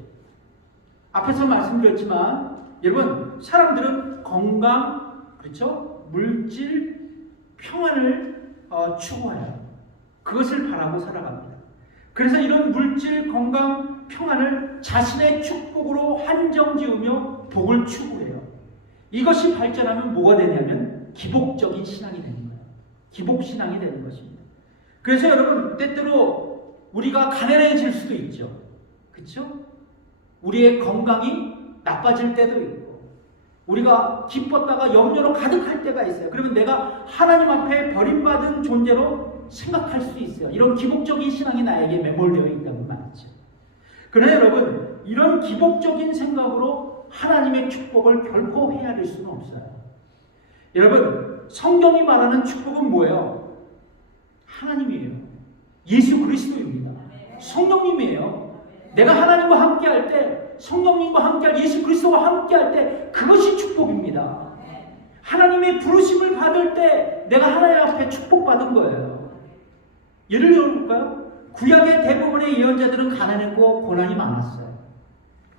앞에서 말씀드렸지만 여러분, 사람들은 건강, 그렇죠? 물질, 평안을 추구해요. 그것을 바라고 살아갑니다. 그래서 이런 물질, 건강, 평안을 자신의 축복으로 한정지으며 복을 추구해요. 이것이 발전하면 뭐가 되냐면 기복적인 신앙이 되는 거예요. 기복신앙이 되는 것입니다. 그래서 여러분, 때때로 우리가 가난해질 수도 있죠. 그렇죠? 우리의 건강이 나빠질 때도 있고, 우리가 기뻤다가 염려로 가득할 때가 있어요. 그러면 내가 하나님 앞에 버림받은 존재로 생각할 수 있어요. 이런 기복적인 신앙이 나에게 매몰되어 있다는 말이죠. 그러나 여러분, 이런 기복적인 생각으로 하나님의 축복을 결코 헤아릴 수는 없어요. 여러분, 성경이 말하는 축복은 뭐예요? 하나님이에요. 예수 그리스도입니다. 성령님이에요. 내가 하나님과 함께할 때, 성령님과 함께할, 예수 그리스도와 함께할 때 그것이 축복입니다. 하나님의 부르심을 받을 때 내가 하나님 앞에 축복받은 거예요. 예를 들어볼까요? 구약의 대부분의 예언자들은 가난했고 고난이 많았어요.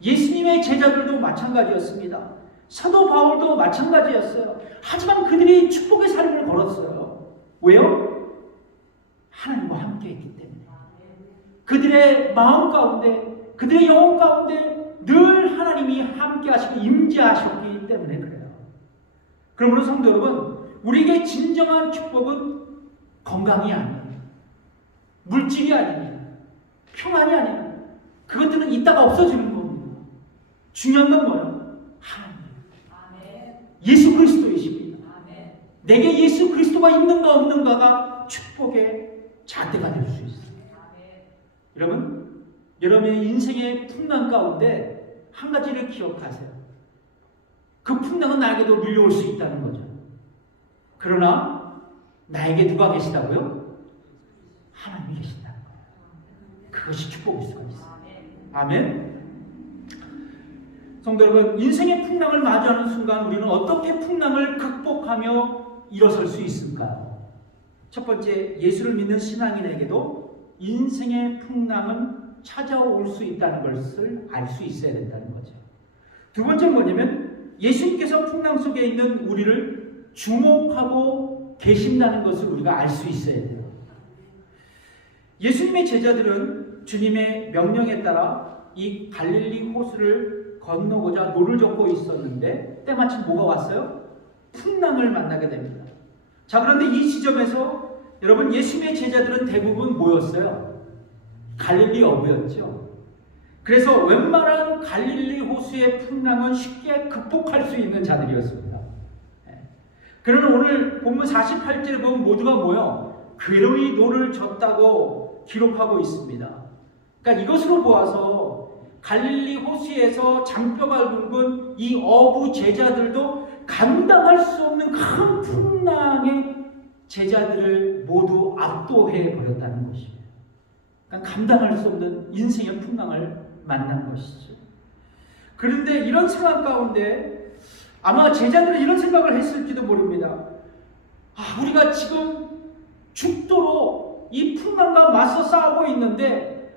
예수님의 제자들도 마찬가지였습니다. 사도 바울도 마찬가지였어요. 하지만 그들이 축복의 삶을 걸었어요. 왜요? 하나님과 함께 했기 때문에. 그들의 마음 가운데, 그들의 영혼 가운데 늘 하나님이 함께 하시고 임재하셨기 때문에 그래요. 그러므로 성도 여러분, 우리에게 진정한 축복은 건강이 아니에요. 물질이 아닙니다. 평안이 아니에요. 그것들은 있다가 없어지는 겁니다. 중요한 건 뭐예요? 하나님. 예수 그리스도이십니다. 내게 예수 그리스도가 있는가 없는가가 축복의 잣대가 될 수 있어요. 여러분, 여러분의 인생의 풍랑 가운데 한 가지를 기억하세요. 그 풍랑은 나에게도 밀려올 수 있다는 거죠. 그러나 나에게 누가 계시다고요? 하나님이 계신다는 거예요. 그것이 축복일 수가 있어요. 아멘. 성도 여러분, 인생의 풍랑을 마주하는 순간 우리는 어떻게 풍랑을 극복하며 일어설 수 있을까요? 첫 번째, 예수를 믿는 신앙인에게도 인생의 풍랑은 찾아올 수 있다는 것을 알 수 있어야 된다는 거죠. 두 번째는 뭐냐면 예수님께서 풍랑 속에 있는 우리를 주목하고 계신다는 것을 우리가 알 수 있어야 돼요. 예수님의 제자들은 주님의 명령에 따라 이 갈릴리 호수를 건너고자 노를 젓고 있었는데 때마침 뭐가 왔어요? 풍랑을 만나게 됩니다. 자, 그런데 이 지점에서 여러분, 예수님의 제자들은 대부분 뭐였어요? 갈릴리 어부였죠. 그래서 웬만한 갈릴리 호수의 풍랑은 쉽게 극복할 수 있는 자들이었습니다. 그러나 오늘 본문 48절에 보면 모두가 뭐요? 괴로이 노를 젓다고 기록하고 있습니다. 그러니까 이것으로 보아서 갈릴리 호수에서 장뼈가 굵은 이 어부 제자들도 감당할 수 없는 큰 풍랑에 제자들을 모두 압도해 버렸다는 것이에요. 그러니까 감당할 수 없는 인생의 풍랑을 만난 것이죠. 그런데 이런 상황 가운데 아마 제자들은 이런 생각을 했을지도 모릅니다. 우리가 지금 죽도록 이 풍랑과 맞서 싸우고 있는데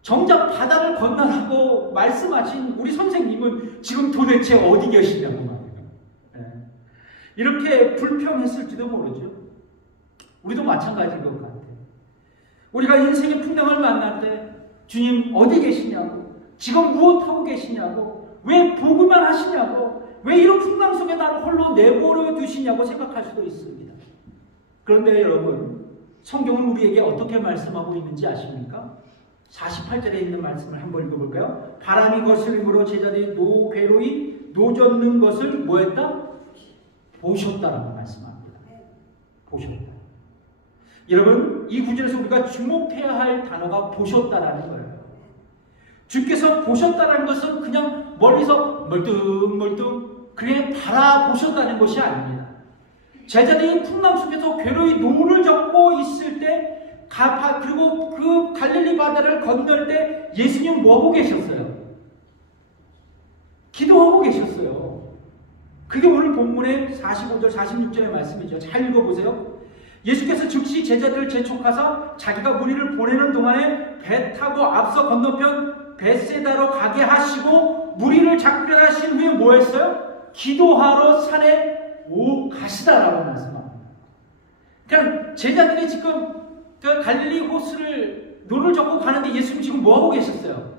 정작 바다를 건너라고 말씀하신 우리 선생님은 지금 도대체 어디 계시냐고 말이에요. 이렇게 불평했을지도 모르죠. 우리도 마찬가지일 것 같아요. 우리가 인생의 풍랑을 만날 때 주님 어디 계시냐고, 지금 무엇하고 계시냐고, 왜 보고만 하시냐고, 왜 이런 풍랑 속에 나를 홀로 내버려 두시냐고 생각할 수도 있습니다. 그런데 여러분, 성경은 우리에게 어떻게 말씀하고 있는지 아십니까? 48절에 있는 말씀을 한번 읽어볼까요? 바람이 거스림으로 제자들이 괴로이 노젓는 것을 뭐했다? 보셨다라고 말씀합니다. 보셨다. 여러분, 이 구절에서 우리가 주목해야 할 단어가 보셨다라는 거예요. 주께서 보셨다라는 것은 그냥 멀리서 멀뚱멀뚱 그냥 바라보셨다는 것이 아닙니다. 제자들이 풍랑 속에서 괴로이 노를 젓고 있을 때 그리고 그 갈릴리 바다를 건널 때 예수님 뭐하고 계셨어요? 기도하고 계셨어요. 그게 오늘 본문의 45절, 46절의 말씀이죠. 잘 읽어보세요. 예수께서 즉시 제자들을 재촉하사 자기가 무리를 보내는 동안에 배 타고 앞서 건너편 벳세다로 가게 하시고 무리를 작별하신 후에 뭐 했어요? 기도하러 산에 가시다라고 말씀합니다. 그러니까 제자들이 지금 그 갈릴리 호수를 노를 젓고 가는데 예수님 지금 뭐 하고 계셨어요?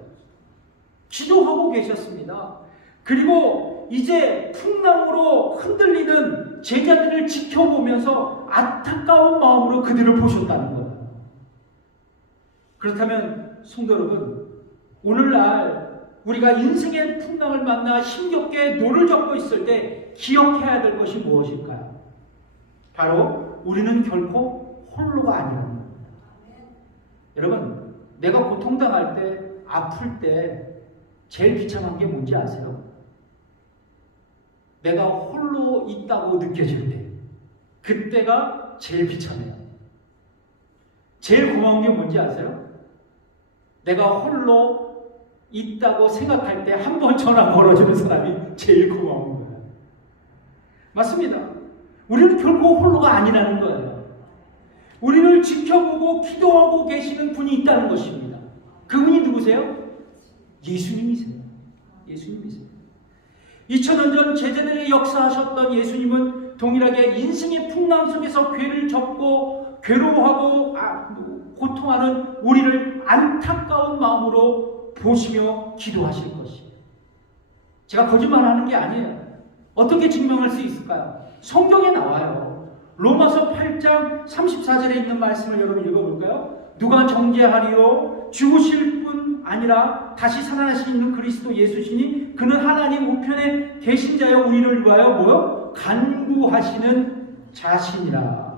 기도하고 계셨습니다. 그리고 이제 풍랑으로 흔들리는 제자들을 지켜보면서 안타까운 마음으로 그들을 보셨다는 거예요. 그렇다면 성도 여러분, 오늘날 우리가 인생의 풍랑을 만나 힘겹게 노를 젓고 있을 때 기억해야 될 것이 무엇일까요? 바로 우리는 결코 홀로가 아니라는 겁니다. 여러분, 내가 고통당할 때, 아플 때 제일 비참한 게 뭔지 아세요? 내가 홀로 있다고 느껴질 때, 그때가 제일 비참해요. 제일 고마운 게 뭔지 아세요? 내가 홀로 있다고 생각할 때 한 번 전화 걸어주는 사람이 제일 고마운 거예요. 맞습니다. 우리는 결코 홀로가 아니라는 거예요. 우리를 지켜보고 기도하고 계시는 분이 있다는 것입니다. 그분이 누구세요? 예수님이세요. 예수님이세요. 2000년 전 제자들의 역사하셨던 예수님은 동일하게 인생의 풍랑 속에서 괴를 접고 괴로워하고 고통하는 우리를 안타까운 마음으로 보시며 기도하실 것이에요. 제가 거짓말하는 게 아니에요. 어떻게 증명할 수 있을까요? 성경에 나와요. 로마서 8장 34절에 있는 말씀을 여러분 읽어볼까요? 누가 정죄하리요? 죽으실 뿐 아니라 다시 살아나시는 그리스도 예수시니 그는 하나님 우편에 계신 자여 우리를 위하여 뭐요? 간구하시는 자신이라.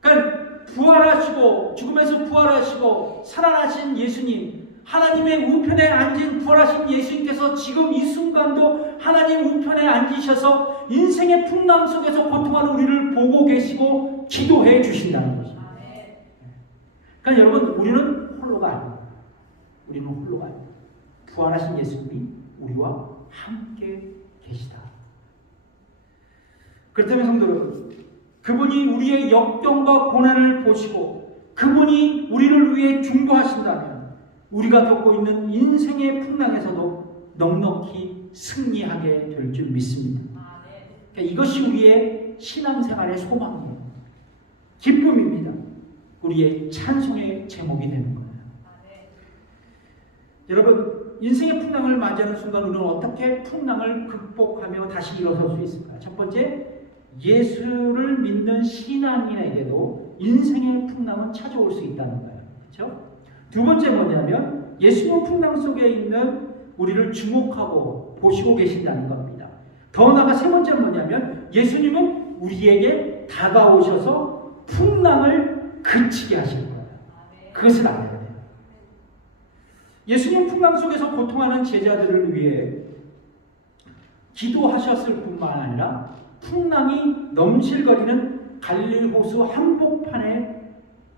그러니까 부활하시고 죽음에서 부활하시고 살아나신 예수님, 하나님의 우편에 앉은 부활하신 예수님께서 지금 이 순간도 하나님 우편에 앉으셔서 인생의 풍랑 속에서 고통하는 우리를 보고 계시고 기도해 주신다는 것입니다. 그러니까 여러분, 우리는 홀로가 아닙니다. 우리는 홀로가 아닙니다. 부활하신 예수님이 우리와 함께 계시다. 그렇다면 성도 여러분, 그분이 우리의 역경과 고난을 보시고 그분이 우리를 위해 중보하신다면 우리가 겪고 있는 인생의 풍랑에서도 넉넉히 승리하게 될 줄 믿습니다. 그러니까 이것이 우리의 신앙생활의 소망이에요. 기쁨입니다. 우리의 찬송의 제목이 되는 거예요. 여러분, 인생의 풍랑을 맞이하는 순간 우리는 어떻게 풍랑을 극복하며 다시 일어설 수 있을까요? 첫 번째, 예수를 믿는 신앙인에게도 인생의 풍랑은 찾아올 수 있다는 거예요. 그렇죠? 두 번째 뭐냐면 예수님 풍랑 속에 있는 우리를 주목하고 보시고 계신다는 겁니다. 더 나아가 세 번째 뭐냐면 예수님은 우리에게 다가오셔서 풍랑을 그치게 하실 거예요. 그것을 알아야 돼요. 예수님 풍랑 속에서 고통하는 제자들을 위해 기도하셨을 뿐만 아니라 풍랑이 넘실거리는 갈릴리 호수 한복판에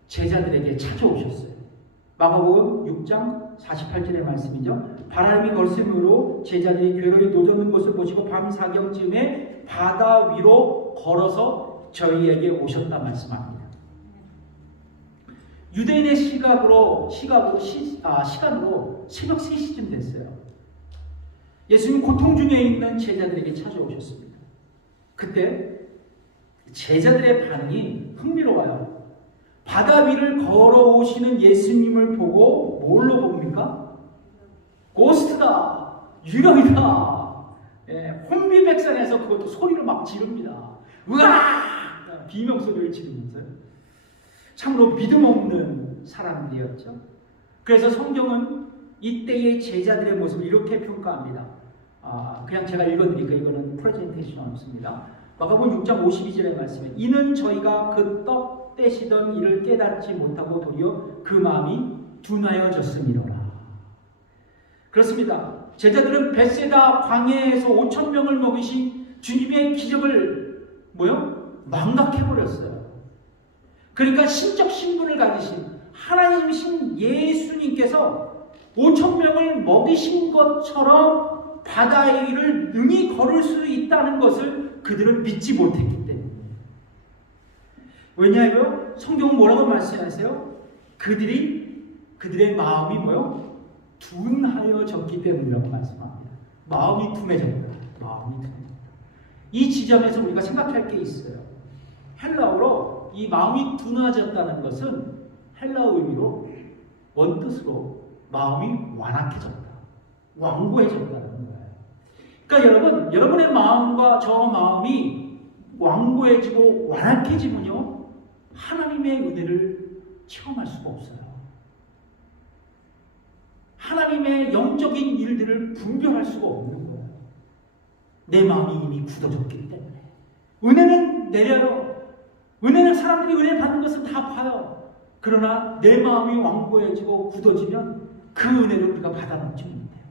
제자들에게 찾아오셨어요. 마가복음 6장 48절의 말씀이죠. 바람이 거스름으로 제자들이 괴로이 노젓는 것을 보시고 밤 사경쯤에 바다 위로 걸어서 저희에게 오셨다 말씀합니다. 유대인의 시간으로 새벽 3시쯤 됐어요. 예수님 고통 중에 있는 제자들에게 찾아오셨습니다. 그때 제자들의 반응이 흥미로워요. 바다 위를 걸어오시는 예수님을 보고 뭘로 봅니까? 고스트다, 유령이다. 혼비백산에서 그것도 소리로 막 지릅니다. 으악! 비명소리를 지르면서요. 참으로 믿음 없는 사람들이었죠. 그래서 성경은 이때의 제자들의 모습을 이렇게 평가합니다. 그냥 제가 읽어드릴게요. 이거는 프레젠테이션 없습니다. 마가복음 6장 52절의 말씀에 이는 저희가 그 떡 떼시던 일을 깨닫지 못하고 도리어 그 마음이 둔하여졌으니라. 그렇습니다. 제자들은 벳세다 광야에서 5,000명을 먹이신 주님의 기적을 망각해버렸어요. 그러니까 신적 신분을 가지신 하나님이신 예수님께서 5,000명을 먹이신 것처럼 바다 위를 능히 걸을 수 있다는 것을 그들은 믿지 못했기 때문에 왜냐하면 성경은 뭐라고 말씀하세요? 그들의 마음이 뭐요? 둔하여졌기 때문이라고 말씀합니다. 마음이 둔해졌다. 마음이 둔해졌다. 이 지점에서 우리가 생각할 게 있어요. 헬라어로 이 마음이 둔해졌다는 것은 헬라어 의미로 원뜻으로 마음이 완악해졌다. 완고해졌다는 거예요. 그러니까 여러분의 마음과 저 마음이 완고해지고 완악해지면요, 하나님의 은혜를 체험할 수가 없어요. 하나님의 영적인 일들을 분별할 수가 없는 거예요. 내 마음이 이미 굳어졌기 때문에. 은혜는 내려요. 은혜는 사람들이 은혜 받는 것은 다 봐요. 그러나 내 마음이 완고해지고 굳어지면 그 은혜를 우리가 받아먹지 못해요.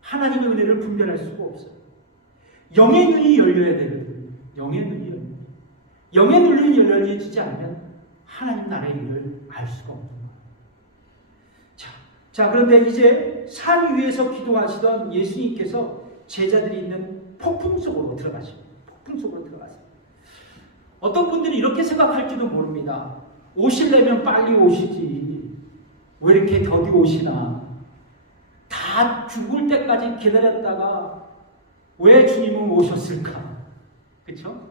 하나님의 은혜를 분별할 수가 없어요. 영의 눈이 열려야 되거든요. 영의 눈이 열려야 돼요. 영의 눈이 열려지지 않으면 하나님 나라의 일을 알 수가 없는 거예요. 자, 그런데 이제 산 위에서 기도하시던 예수님께서 제자들이 있는 폭풍 속으로 들어가십니다. 폭풍 속으로 들어가세요. 어떤 분들이 이렇게 생각할지도 모릅니다. 오시려면 빨리 오시지. 왜 이렇게 더디 오시나. 다 죽을 때까지 기다렸다가 왜 주님은 오셨을까? 그렇죠?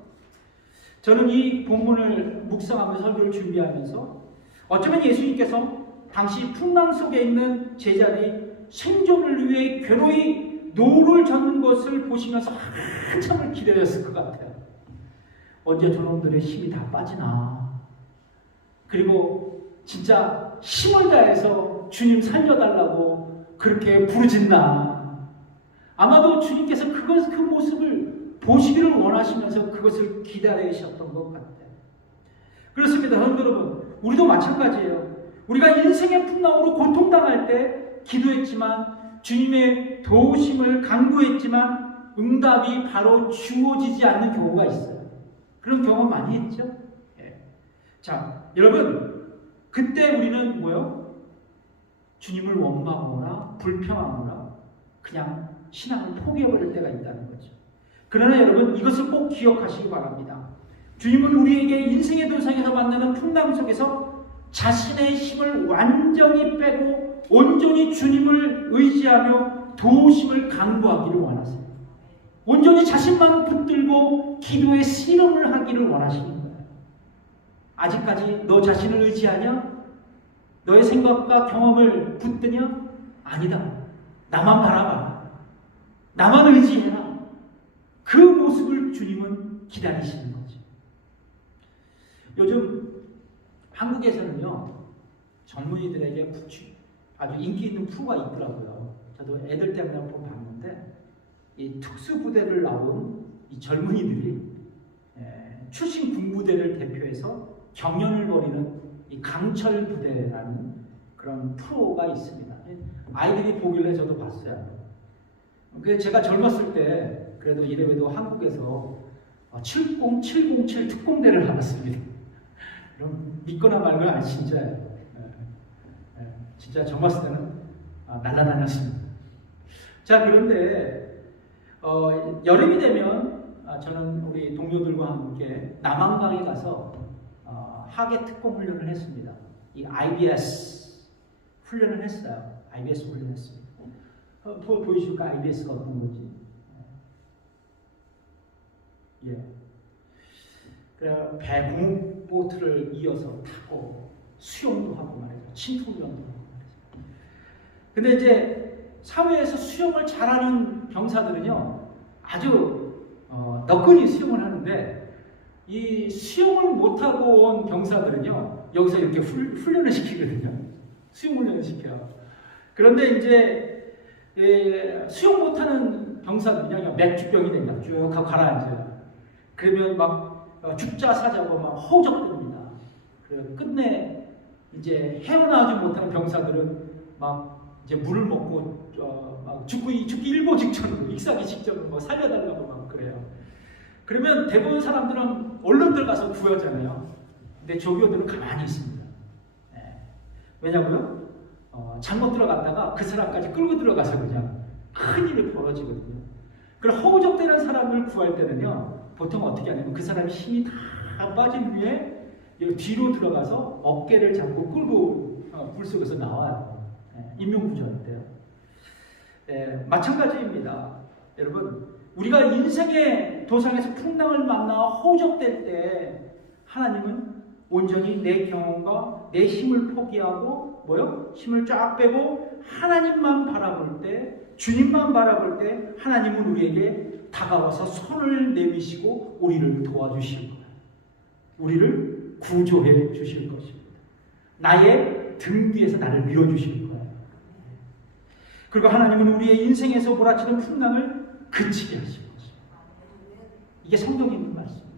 저는 이 본문을 묵상하면서 설교를 준비하면서 어쩌면 예수님께서 당시 풍랑 속에 있는 제자들이 생존을 위해 괴로이 노를 젓는 것을 보시면서 한참을 기다렸을 것 같아요. 언제 저놈들의 힘이 다 빠지나. 그리고 진짜 힘을 다해서 주님 살려달라고 그렇게 부르짖나. 아마도 주님께서 그 모습을 보시기를 원하시면서 그것을 기다리셨던 것 같아요. 그렇습니다. 여러분, 우리도 마찬가지예요. 우리가 인생의 풍랑으로 고통당할 때 기도했지만 주님의 도우심을 간구했지만 응답이 바로 주어지지 않는 경우가 있어요. 그런 경험 많이 했죠? 예. 자, 여러분, 그때 우리는 뭐요? 주님을 원망하거나 불평하거나 그냥 신앙을 포기해버릴 때가 있다는 거죠. 그러나 여러분, 이것을 꼭 기억하시기 바랍니다. 주님은 우리에게 인생의 도상에서 만나는 풍랑 속에서 자신의 힘을 완전히 빼고 온전히 주님을 의지하며 도우심을 간구하기를 원하세요. 온전히 자신만 붙들고 기도의 씨름을 하기를 원하시는 거예요. 아직까지 너 자신을 의지하냐? 너의 생각과 경험을 붙드냐? 아니다. 나만 바라봐. 나만 의지해라. 그 모습을 주님은 기다리시는 거죠. 요즘 한국에서는요, 젊은이들에게 아주 인기 있는 프로가 있더라고요. 저도 애들 때문에 한번 봤는데, 이 특수부대를 나온 이 젊은이들이 출신 군부대를 대표해서 경연을 벌이는 이 강철부대라는 그런 프로가 있습니다. 아이들이 보길래 저도 봤어요. 그래서 제가 젊었을 때 그래도 이래봬도 한국에서 70707 특공대를 나갔습니다. 그럼 믿거나 말거나 진짜예요. 진짜 젊었을 때는 날라다녔습니다. 자, 그런데 여름이 되면 저는 우리 동료들과 함께 남한강에 가서 하계 특공 훈련을 했습니다. 이 IBS 훈련을 했어요. IBS 훈련을 했습니다. 보여줄까? IBS가 어떤 건지. 예. 그래 배공보트를 이어서 타고 수영도 하고 말이죠. 침투훈련도 하고 말이죠. 근데 이제 사회에서 수영을 잘하는 병사들은요, 아주 너끈히 수영을 하는데 이 수영을 못하고 온 병사들은요, 여기서 이렇게 훈련을 시키거든요. 수영 훈련을 시켜요. 그런데 이제 수영 못하는 병사들은요, 맥주병이 됩니다. 쭉 하고 가라앉아요. 그러면 막 죽자 사자고 막 허우적거립니다. 끝내 이제 헤어나오지 못하는 병사들은 막 이제 물을 먹고 막 죽기 일보 직전으로, 익사기 직전으로 뭐 살려달라고 막 그래요. 그러면 대부분 사람들은 얼른 들어가서 구하잖아요. 근데 조교들은 가만히 있습니다. 왜냐고요? 잘못 들어갔다가 그 사람까지 끌고 들어가서 그냥 큰일이 벌어지거든요. 그럼 허우적대는 사람을 구할 때는요, 보통 어떻게 하냐면 그 사람의 힘이 다 빠진 후에 여기 뒤로 들어가서 어깨를 잡고 끌고 물속에서 나와요. 인명구조인데요. 마찬가지입니다. 여러분, 우리가 인생의 도상에서 풍랑을 만나 허우적될 때 하나님은 온전히 내 경험과 내 힘을 포기하고 힘을 쫙 빼고 하나님만 바라볼 때, 주님만 바라볼 때 하나님은 우리에게 다가와서 손을 내미시고 우리를 도와주실 거예요. 우리를 구조해 주실 것입니다. 나의 등 뒤에서 나를 밀어주실 거예요. 그리고 하나님은 우리의 인생에서 몰아치는 풍랑을 그치게 하실 것입니다. 이게 성경에 있는 말씀입니다.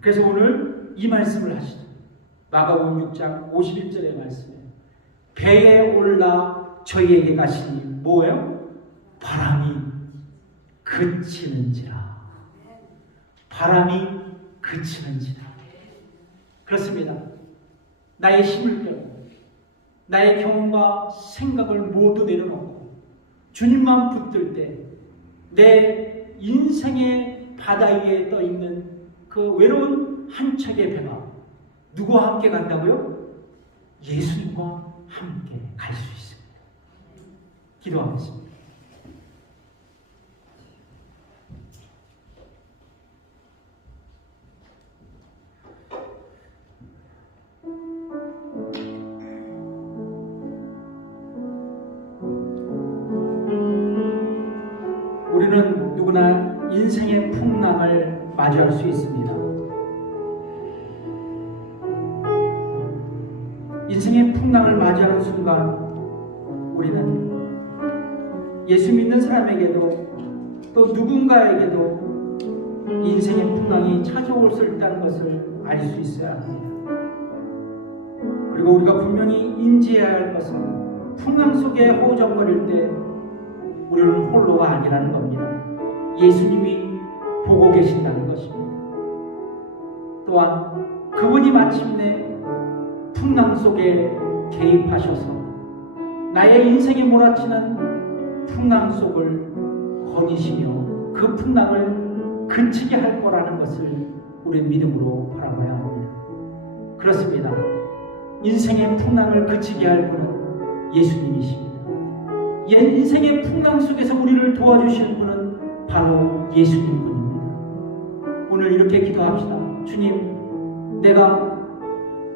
그래서 오늘 이 말씀을 하시죠. 마가복음 6장 51절의 말씀이에요. 배에 올라 저희에게 가시니 뭐예요? 바람이 그치는지라. 바람이 그치는지라. 그렇습니다. 나의 힘을 빼고 나의 경험과 생각을 모두 내려놓고 주님만 붙들 때 내 인생의 바다 위에 떠 있는 그 외로운 한 척의 배가 누구와 함께 간다고요? 예수님과 함께 갈 수 있습니다. 기도하겠습니다. 우리는 누구나 인생의 풍랑을 맞이할 수 있습니다. 인생의 풍랑을 맞이하는 순간 우리는 예수 믿는 사람에게도 또 누군가에게도 인생의 풍랑이 찾아올 수 있다는 것을 알 수 있어야 합니다. 그리고 우리가 분명히 인지해야 할 것은 풍랑 속에 허우적거릴 때 우리는 홀로가 아니라는 겁니다. 예수님이 보고 계신다는 것입니다. 또한 그분이 마침내 풍랑 속에 개입하셔서 나의 인생에 몰아치는 풍랑 속을 거니시며 그 풍랑을 그치게 할 거라는 것을 우리는 믿음으로 바라봐야 합니다. 그렇습니다. 인생의 풍랑을 그치게 할 분은 예수님이십니다. 인생의 풍랑 속에서 우리를 도와주실 분은 바로 예수님뿐입니다. 오늘 이렇게 기도합시다. 주님, 내가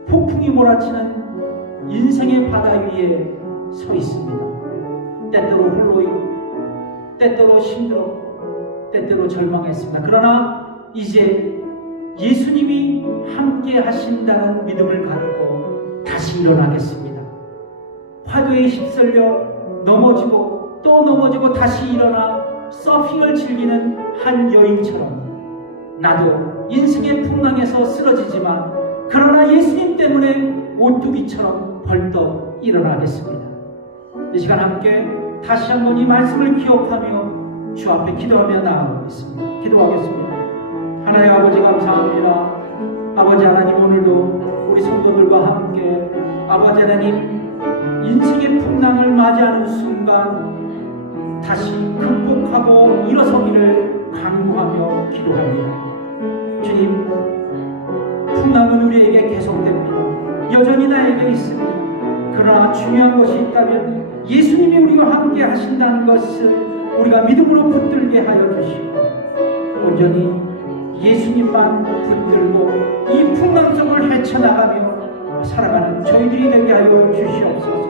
폭풍이 몰아치는 인생의 바다 위에 서 있습니다. 때때로 홀로, 때때로 힘들었고, 때때로 절망했습니다. 그러나 이제 예수님이 함께 하신다는 믿음을 갖고 다시 일어나겠습니다. 파도에 휩쓸려 넘어지고 또 넘어지고 다시 일어나 서핑을 즐기는 한 여인처럼 나도 인생의 풍랑에서 쓰러지지만 그러나 예수님 때문에 오뚜기처럼 벌떡 일어나겠습니다. 이 시간 함께 다시 한번 이 말씀을 기억하며 주 앞에 기도하며 나아가겠습니다. 기도하겠습니다. 하나님 아버지 감사합니다. 아버지 하나님, 오늘도 우리 성도들과 함께 아버지 하나님 인생의 풍랑을 맞이하는 순간 다시 극복하고 일어서기를 간구하며 기도합니다. 주님, 풍랑은 우리에게 계속됩니다. 여전히 나에게 있습니다. 그러나 중요한 것이 있다면 예수님이 우리와 함께 하신다는 것을 우리가 믿음으로 붙들게 하여 주시고 온전히 예수님만 붙들고 이 풍랑 속을 헤쳐나가며 살아가는 저희들이 되게 하여 주시옵소서.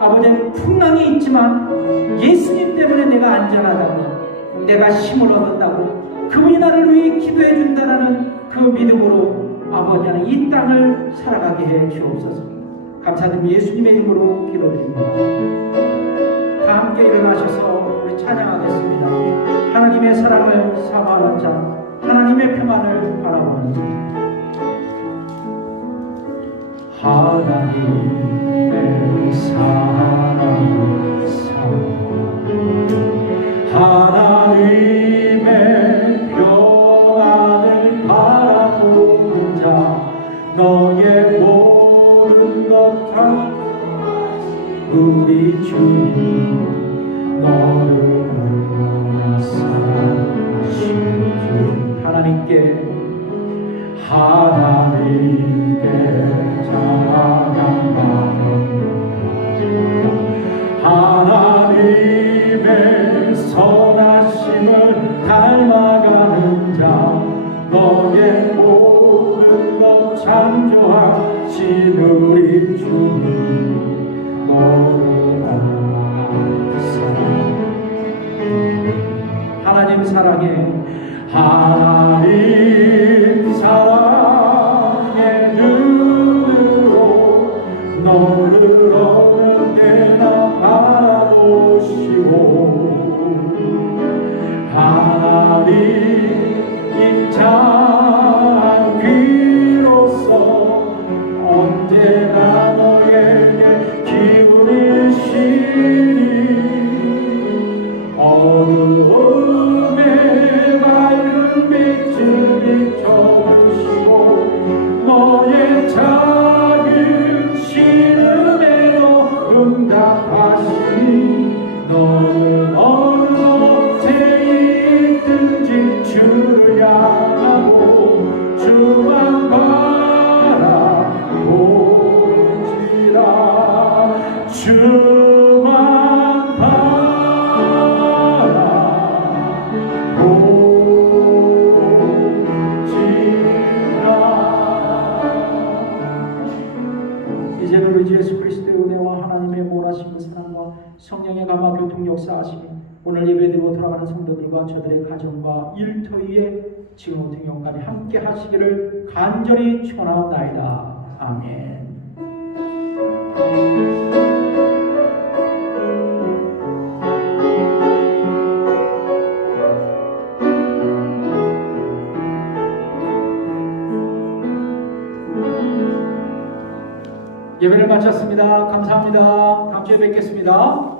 아버지는 풍랑이 있지만 예수님 때문에 내가 안전하다고, 내가 힘을 얻었다고, 그분이 나를 위해 기도해 준다라는 그 믿음으로 아버지는 이 땅을 살아가게 해 주옵소서. 감사드리며 예수님의 이름으로 기도드립니다. 다 함께 일어나셔서 우리 찬양하겠습니다. 하나님의 사랑을 사모하는 자, 하나님의 평안을 바라보는 자. 하나님의 사랑을 사모하는 하나님의 평안을 바라보는 자, 너의 모든 것 다 우리 주님 너를 얼마나 사랑하시는지 하나님께 창조하신 우리 주님 너를 사랑 하나님 사랑해 하나님 사랑의 눈으로 너를 어느 때나 바라보시고 하나님 임찬 귀로서 언제나 너에게 기울이시니 어두움에 맑은 빛을 비춰주시고 너의 작은 신음에도 응답하시니 너는 어느 곳에 있든지 주를 향하고 주만 바라보지라 주만 바라보지라 이제는 우리 주 예수 그리스도의 은혜와 하나님의 모라심의 사랑과 성령의 감화 교통 역사하심이 오늘 예배드리고 돌아가는 성도들과 저들의 가정과 일터위에 지금부터 영원까지 함께 하시기를 간절히 축원하옵나이다. 아멘. 예배를 마쳤습니다. 감사합니다. 다음 주에 뵙겠습니다.